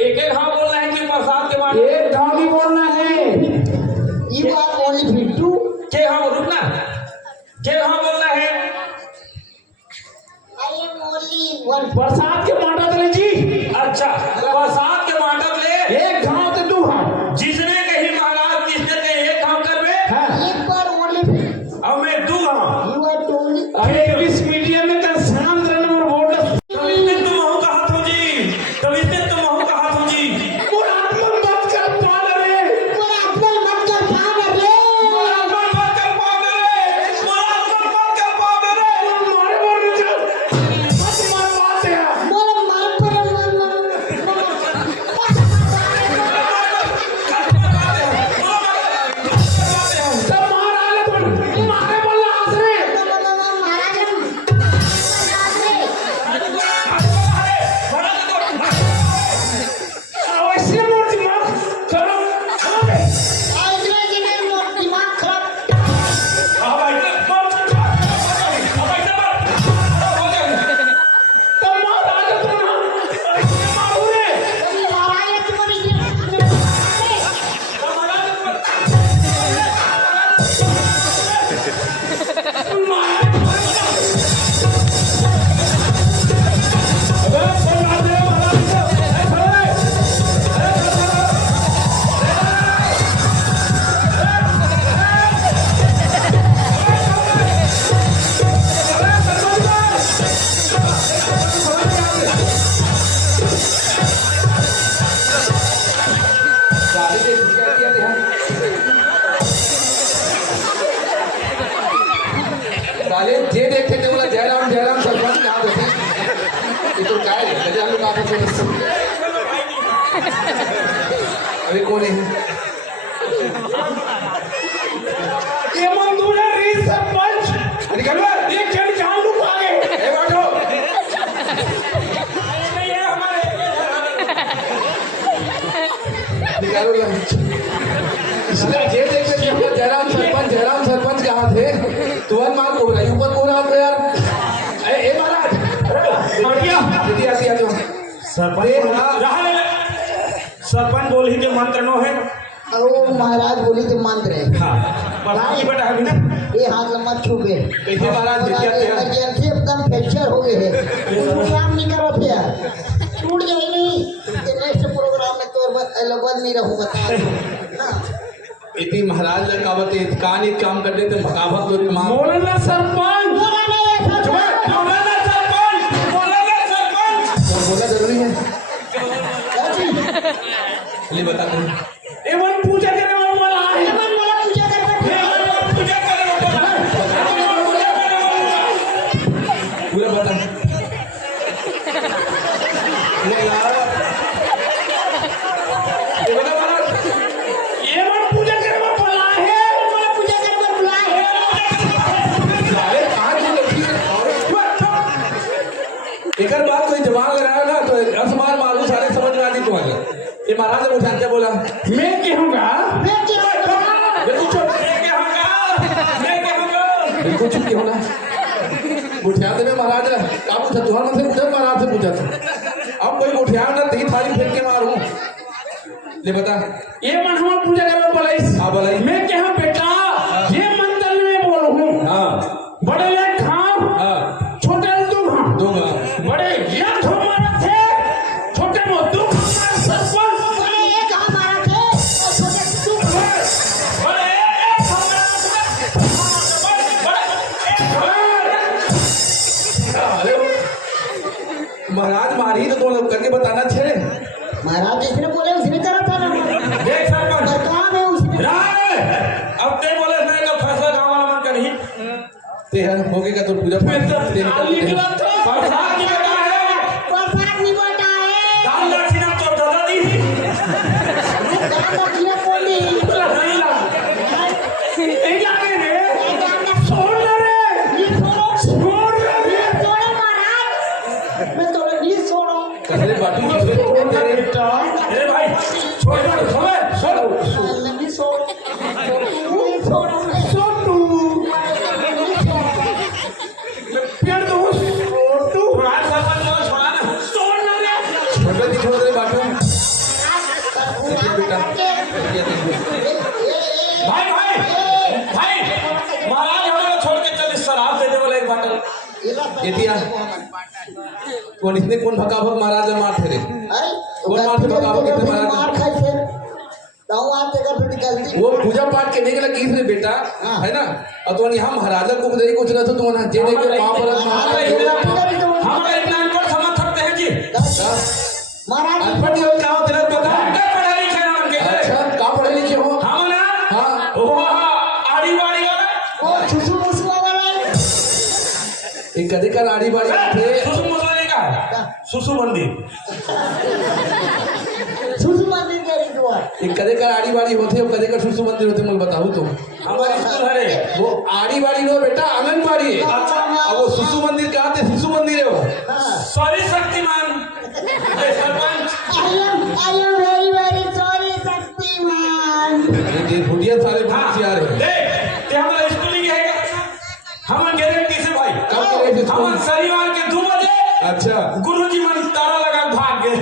एक एक हाँ बोलना है कि प्रसाद के बाद एक धाम ही बोलना है। You are only 52। के हाँ रुकना, के हाँ बोलना है। I am only 1। बरसात के माटा चले जी। अच्छा प्रसाद के माटक ले एक घाव ते दो घाव। जिसने कही महाराज, जिसने कही एक काम कर बे, हाँ। एक बार ओनली। अब मैं दू हाँ। You are only. अरे इंग्लिश मीडियम में कर शाम करने और बोल रहा। तब इसने तुम हूँ कहा थो जी, तब इसने तुम हूँ कहा थो जी। पुरातन मत कर पाल रे। पूरा अपना मत कर पाना रे। मुरादमन मत कर पाओगे रे, मुरादमन मत कर पाओगे रे। मारे बोल चल मत मार बात है। बोलो मार पर मार। सब मार आले तो मारे बोल आसरे। महाराज वैसे मोर दिमाग करो। दिमाग खराब। अब ऐसे मत कर, अब ऐसे मत हो गया। तो मार आले तो ना ऐसे मारो रे। महाराज तुम्हारी साले जे देखे थे बोला जयराम जयराम सरपंच कहाँ होते ये तो क्या है गजा लोग आप अभी कौन है ये मंजूर है री सरपंच। निकल बे ये खेल जहां लोग आ गए। ए बैठो निकालो यार इसलिए जे देखे थे बोला जयराम सरपंच कहाँ थे तुरंत मार को रहा ऊपर को रहा यार ए महाराज माटिया दीदी आती आ जाओ सरपंच बोली के मंत्र नो है। ओ महाराज बोली के मंत्र है। हाँ प्रधान जी बेटा अभी ना ये हाथ लम्बा छू गए। कैसे महाराज देखिए आते हैं। इमरजेंसी एकदम फ्रैक्चर हो गए हैं। प्रोग्राम नहीं करो थे यार, टूट जाए नहीं। नेक्स्ट प्रोग्राम में तो अलग नहीं रहूँ बता। इतनी महाराज ने कहा बते कान एक काम कर देते मकावत तो मां बोलना सरपंच। बोला नहीं है सच में। बोला सरपंच, बोला सरपंच। बोलना जरूरी है क्या चीज? चलिए बताते हैं एवं पूजा करने वाला बोला है। एवं मेरा पूजा कर पूजा करो पूरा बता एवं पूजा करने वाला बोला है। मेरा पूजा कर बुला है। साले कहाँ की लड़की है? एक बात कोई जवाब लगाया ना तो असमार मालूम सारे समझ में आती तुम्हारे ये महाराज ने उठाते बोला बिल्कुल चुप क्यों ना गुठिया दे महाराज ला का पूछा तुहर मन से पूछा महाराज से पूछा था अब कोई गुठिया ना ती थाली फेंक के मारूं ले बता ये मन हम पूजा करवा बोलाई हाँ बोलाई मैं कहा बेटा ये मंदिर में बोलूं हाँ बड़े एक खाम हाँ छोटे दूंगा दूंगा बड़े यक हमारा थे छोटे मोटू हमारा सरपंच बड़े एक हमारा थे और छोटे तू बड़े एक हमारा अरे महाराज मारी तो तुम लोग करके बताना छे महाराज जिसने बोले उसने करा था ना देख सरपंच काम है उसने राय अब ते बोले इसने का फैसला गांव वाला मन कर ही ते हो गया तो पूजा आली की बात तो प्रसाद की बेटा है प्रसाद निकलता है दान दक्षिणा तो दादा दी दान दक्षिणा कौन दी नहीं ला नहीं लागे रे ये दान दक्षिणा छोड़ ना रे ये छोड़ो छोड़ रे ये छोड़ो महाराज मैं तो नहीं छोड़ो अरे बाटू किसने छोड़ दे रे बेटा अरे भाई छोड़ मत छोड़ नहीं छोड़ो ये छोड़ो छोटू पेड़ तो छोटू रात सरपंच को छोड़ा ना छोड़ ना रे छोटे दी छोड़ दे बाटू बेटा भाई भाई भाई महाराज हमें छोड़ के चल शराब दे दे बोला एक बाटल ये दिया कौन इसने कौन भगा भग महाराज ने मार थे रे कौन मार थे भगा भग कितने मार महाराज खाई थे दाऊ आते का फिर निकलती वो पूजा पाठ करने के लिए किस रे बेटा है ना और तो यहाँ महाराजा को दे कुछ ना तो तुम ना जे दे के पाप पर हमारा इतना अनपढ़ समझ सकते हैं जी महाराज अनपढ़ लोग क्या होते हैं पता क्या पढ़े लिखे ना उनके अच्छा का पढ़े लिखे हो हम ना हाँ वो आड़ी बाड़ी वाला वो छुसु मुसु वाला एक कदे का आड़ी बाड़ी थे सुसु मुसले का सुसु मंदिर छुसु मंदिर करी दुआ एक कदे का आड़ी बाड़ी होते और कदे का सुसु मंदिर होते मैं बताऊं तो हमारी स्कूल है रे वो आड़ी बाड़ी नो बेटा आंगनबाड़ी है अब वो सुसु मंदिर कहाँ थे शिशु मंदिर है वो sorry Shaktimaan sarpanch I am very very sorry Shaktimaan ये फुटिया सारे बात यार है देख ते हमारा स्कूल ही है हम गारंटी से भाई कब करे थे स्कूल? हम शनिवार के 2 बजे अच्छा गुरुजी मन तारा लगा भाग गए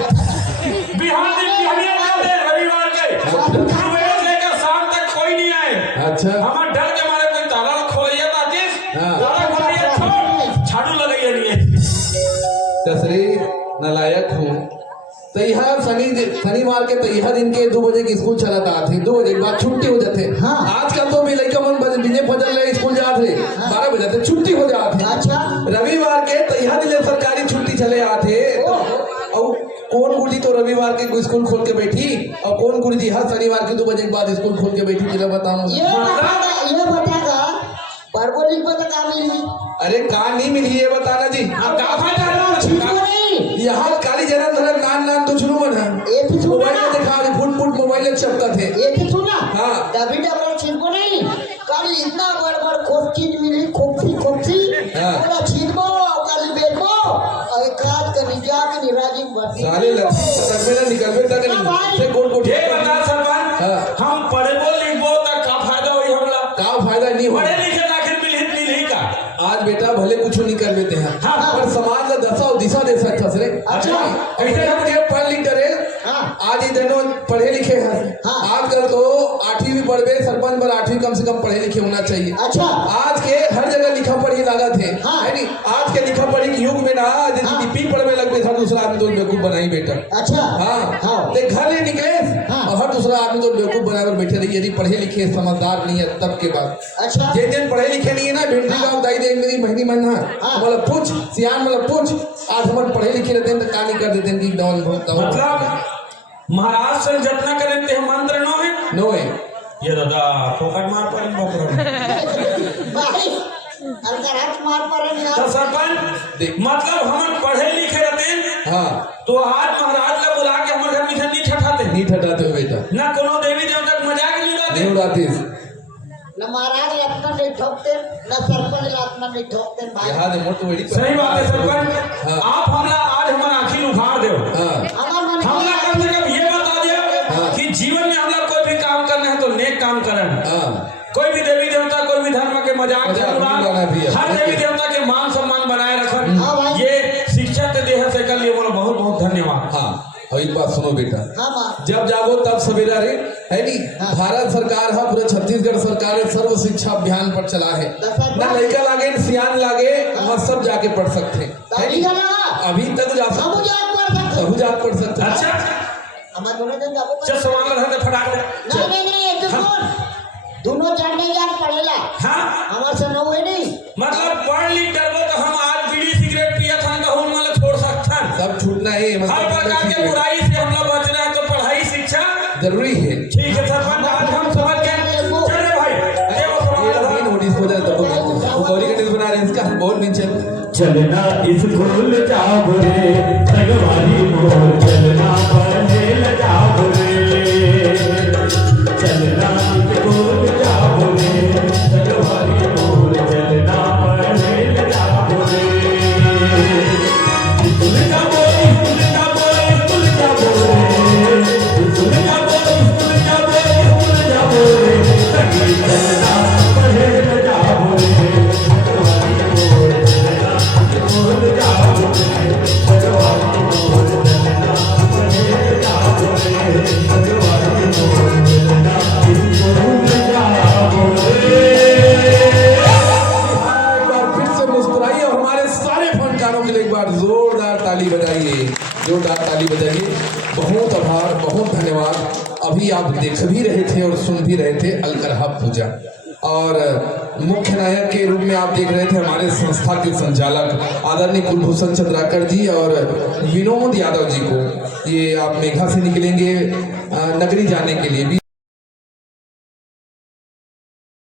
बिहार दिन बिहारिया करते रविवार के सुबह से लेकर शाम तक कोई नहीं आए अच्छा हमारे डर के मारे कोई ताला खोलिया ताजिस हाँ। ताला खोलिया छोड़ झाड़ू लगाइए नहीं कसरे नालायक हूँ तो यहाँ शनिवार के तो यहाँ दिन के 2 बजे की स्कूल चला था 2 बजे के बाद छुट्टी हो जाते हाँ। आजकल तो भी लड़का मन बिने फजल ले स्कूल जाते 12 बजे तक छुट्टी हो जाते अच्छा रविवार के तो यहाँ दिन सरकारी छुट्टी चले आते तो और कौन गुरुजी तो रविवार के स्कूल खोल के बैठी और कौन गुरुजी हर शनिवार के 2 बजे के बाद स्कूल खोल के बैठी जिला बताऊँ ये बताएगा परवरिश पता का मिली अरे कहाँ नहीं मिली ये बताना जी का फायदा छुसु नहीं यहाँ काली जन्म धर्म नान तो शुरू बना ये भी सुना मोबाइल में दिखा रहे फुट मोबाइल में चपका थे ये भी सुना हाँ। डबी डबल छिड़को नहीं कल इतना बड़ खोप चीज मिली खोपसी हाँ। पूरा छिड़को कल बेचो और एक रात का निजात निराजी बसी साले तक में ना निकलवे तक नहीं से गोल गोल ये बता सरपंच हाँ। हम पढ़बो लिखबो तक का फायदा होई हमला का फायदा नहीं हो पढ़े लिखे आखिर मिली का आज बेटा भले कुछ नहीं कर लेते हैं हाँ। पर समाज का दशा और दिशा दे सकता सरे अच्छा। ऐसे हम ये पढ़ लिख करे हाँ। आज ये दोनों पढ़े लिखे हैं हाँ। आजकल तो 8वीं भी पढ़वे सरपंच पर 8वीं कम से कम पढ़े लिखे होना चाहिए अच्छा आज के हर जगह लिखा पढ़ी लागत है हाँ। है नहीं आज के लिखा पढ़ी के युग में ना जैसे हाँ। लिपि पढ़वे लगते हर दूसरा आदमी तो बेवकूफ बनाई बेटा अच्छा हाँ हाँ ते घर नहीं निकले हाँ। और हर दूसरा आदमी तो बेवकूफ बनाकर बैठे रही यदि पढ़े लिखे समझदार नहीं है तब के बाद अच्छा जे दिन पढ़े लिखे नहीं है ना भिंडी का दाई दे मेरी महीनी मन हाँ। मतलब पूछ सियान मतलब पूछ आज हम पढ़े लिखे रहते हैं तो का नहीं कर देते हैं कि दौल मतलब महाराज से जतना करें ते मंत्र नो है नो है ये दादा फोकट मार पर बकरा भाई अगर हाथ मार पर तो सरपंच मतलब हम पढ़े लिखे रहते हैं हाँ तो आज महाराज ला बुला के हमारे घर पीछे नहीं ठठाते नहीं ठटाते हो बेटा ना कोनो देवी देवता का मजाक नहीं नहीं उड़ाते उड़ाते न महाराज अपना नहीं ठोकते न सरपंच अपना नहीं ठोकते भाई यहाँ दे मोट बड़ी सही बात है सरपंच हाँ। आप हमला आज हमारा आखिर उखाड़ दो हाँ हमार मन हमला कम से कम ये बता दो हाँ। कि जीवन में हमला कोई भी काम करना है तो नेक काम करें हाँ कोई भी देवी देवता कोई भी धर्म के मजाक मजाक चल नहीं उड़ाना भी है। हर देवी देवता के मान सम्मान बनाए हाँ रखन भाई। ये शिक्षा ते देह से कर लिए बोला बहुत बहुत धन्यवाद। हाँ और एक बात सुनो बेटा, हाँ माँ जब जागो तब सवेरा रे, है नी। हाँ। भारत सरकार है, पूरे छत्तीसगढ़ सरकार है, सर्व शिक्षा अभियान पर चला है। ना लड़का लागे न सियान लागे, मत सब जाके पढ़ सकते हैं, है नी। अभी तक जा हम सकते जात पर सकते सब जाके पढ़ सकते हैं। अच्छा हमारे दोनों दिन जाबो चल सवाल रहते फटाक ले नहीं तो कौन दोनों जान नहीं जान पढ़ेला हाँ हमारे से न हुए नहीं मतलब पढ़ लिख करबो तो हम आज बीड़ी सिगरेट पियत हन तो हम मतलब छोड़ सकथन। सब छूटना है हर प्रकार के बुराई से हम लोग बच रहे हैं तो पढ़ाई शिक्षा जरूरी है। ठीक है सरपंच आज हम समझ गए। चल रे भाई देखो ये सवाल लोग नोटिस हो जाए तब वो गौरी का डिश बना रहे हैं, इसका बहुत नीचे चलना स्कूल जाओ रे संगवारी मोर चलना पढ़ने ल जाओ रे चलना स्कूल जाओ रे संगवारी मोर चलना पढ़ने ल जाओ रे स्कूल जाओ स्कूल जाओ स्कूल जाओ रे स्कूल जाओ स्कूल जाओ स्कूल जाओ रे संगी चलना पढ़ने ल जाओ रे संगवारी मोर चलना स्कूल जाओ रे संगवारी मोर चलना पढ़ने ल जाओ रे संगवारी मोर चलना स्कूल जाओ रे। एक बार फिर से मुस्कुराइए और हमारे सारे फनकारों के लिए एक बार जोरदार ताली बजाइए, जोरदार ताली बजाइए। बहुत आभार, बहुत धन्यवाद। अभी आप देख भी रहे थे और सुन भी रहे थे अलकरहा पूजा, और मुख्य नायक के रूप में आप देख रहे थे हमारे संस्था के संचालक आदरणीय कुलभूषण चंद्राकर जी और विनोद यादव जी को। ये आप मेघा से निकलेंगे नगरी जाने के लिए भी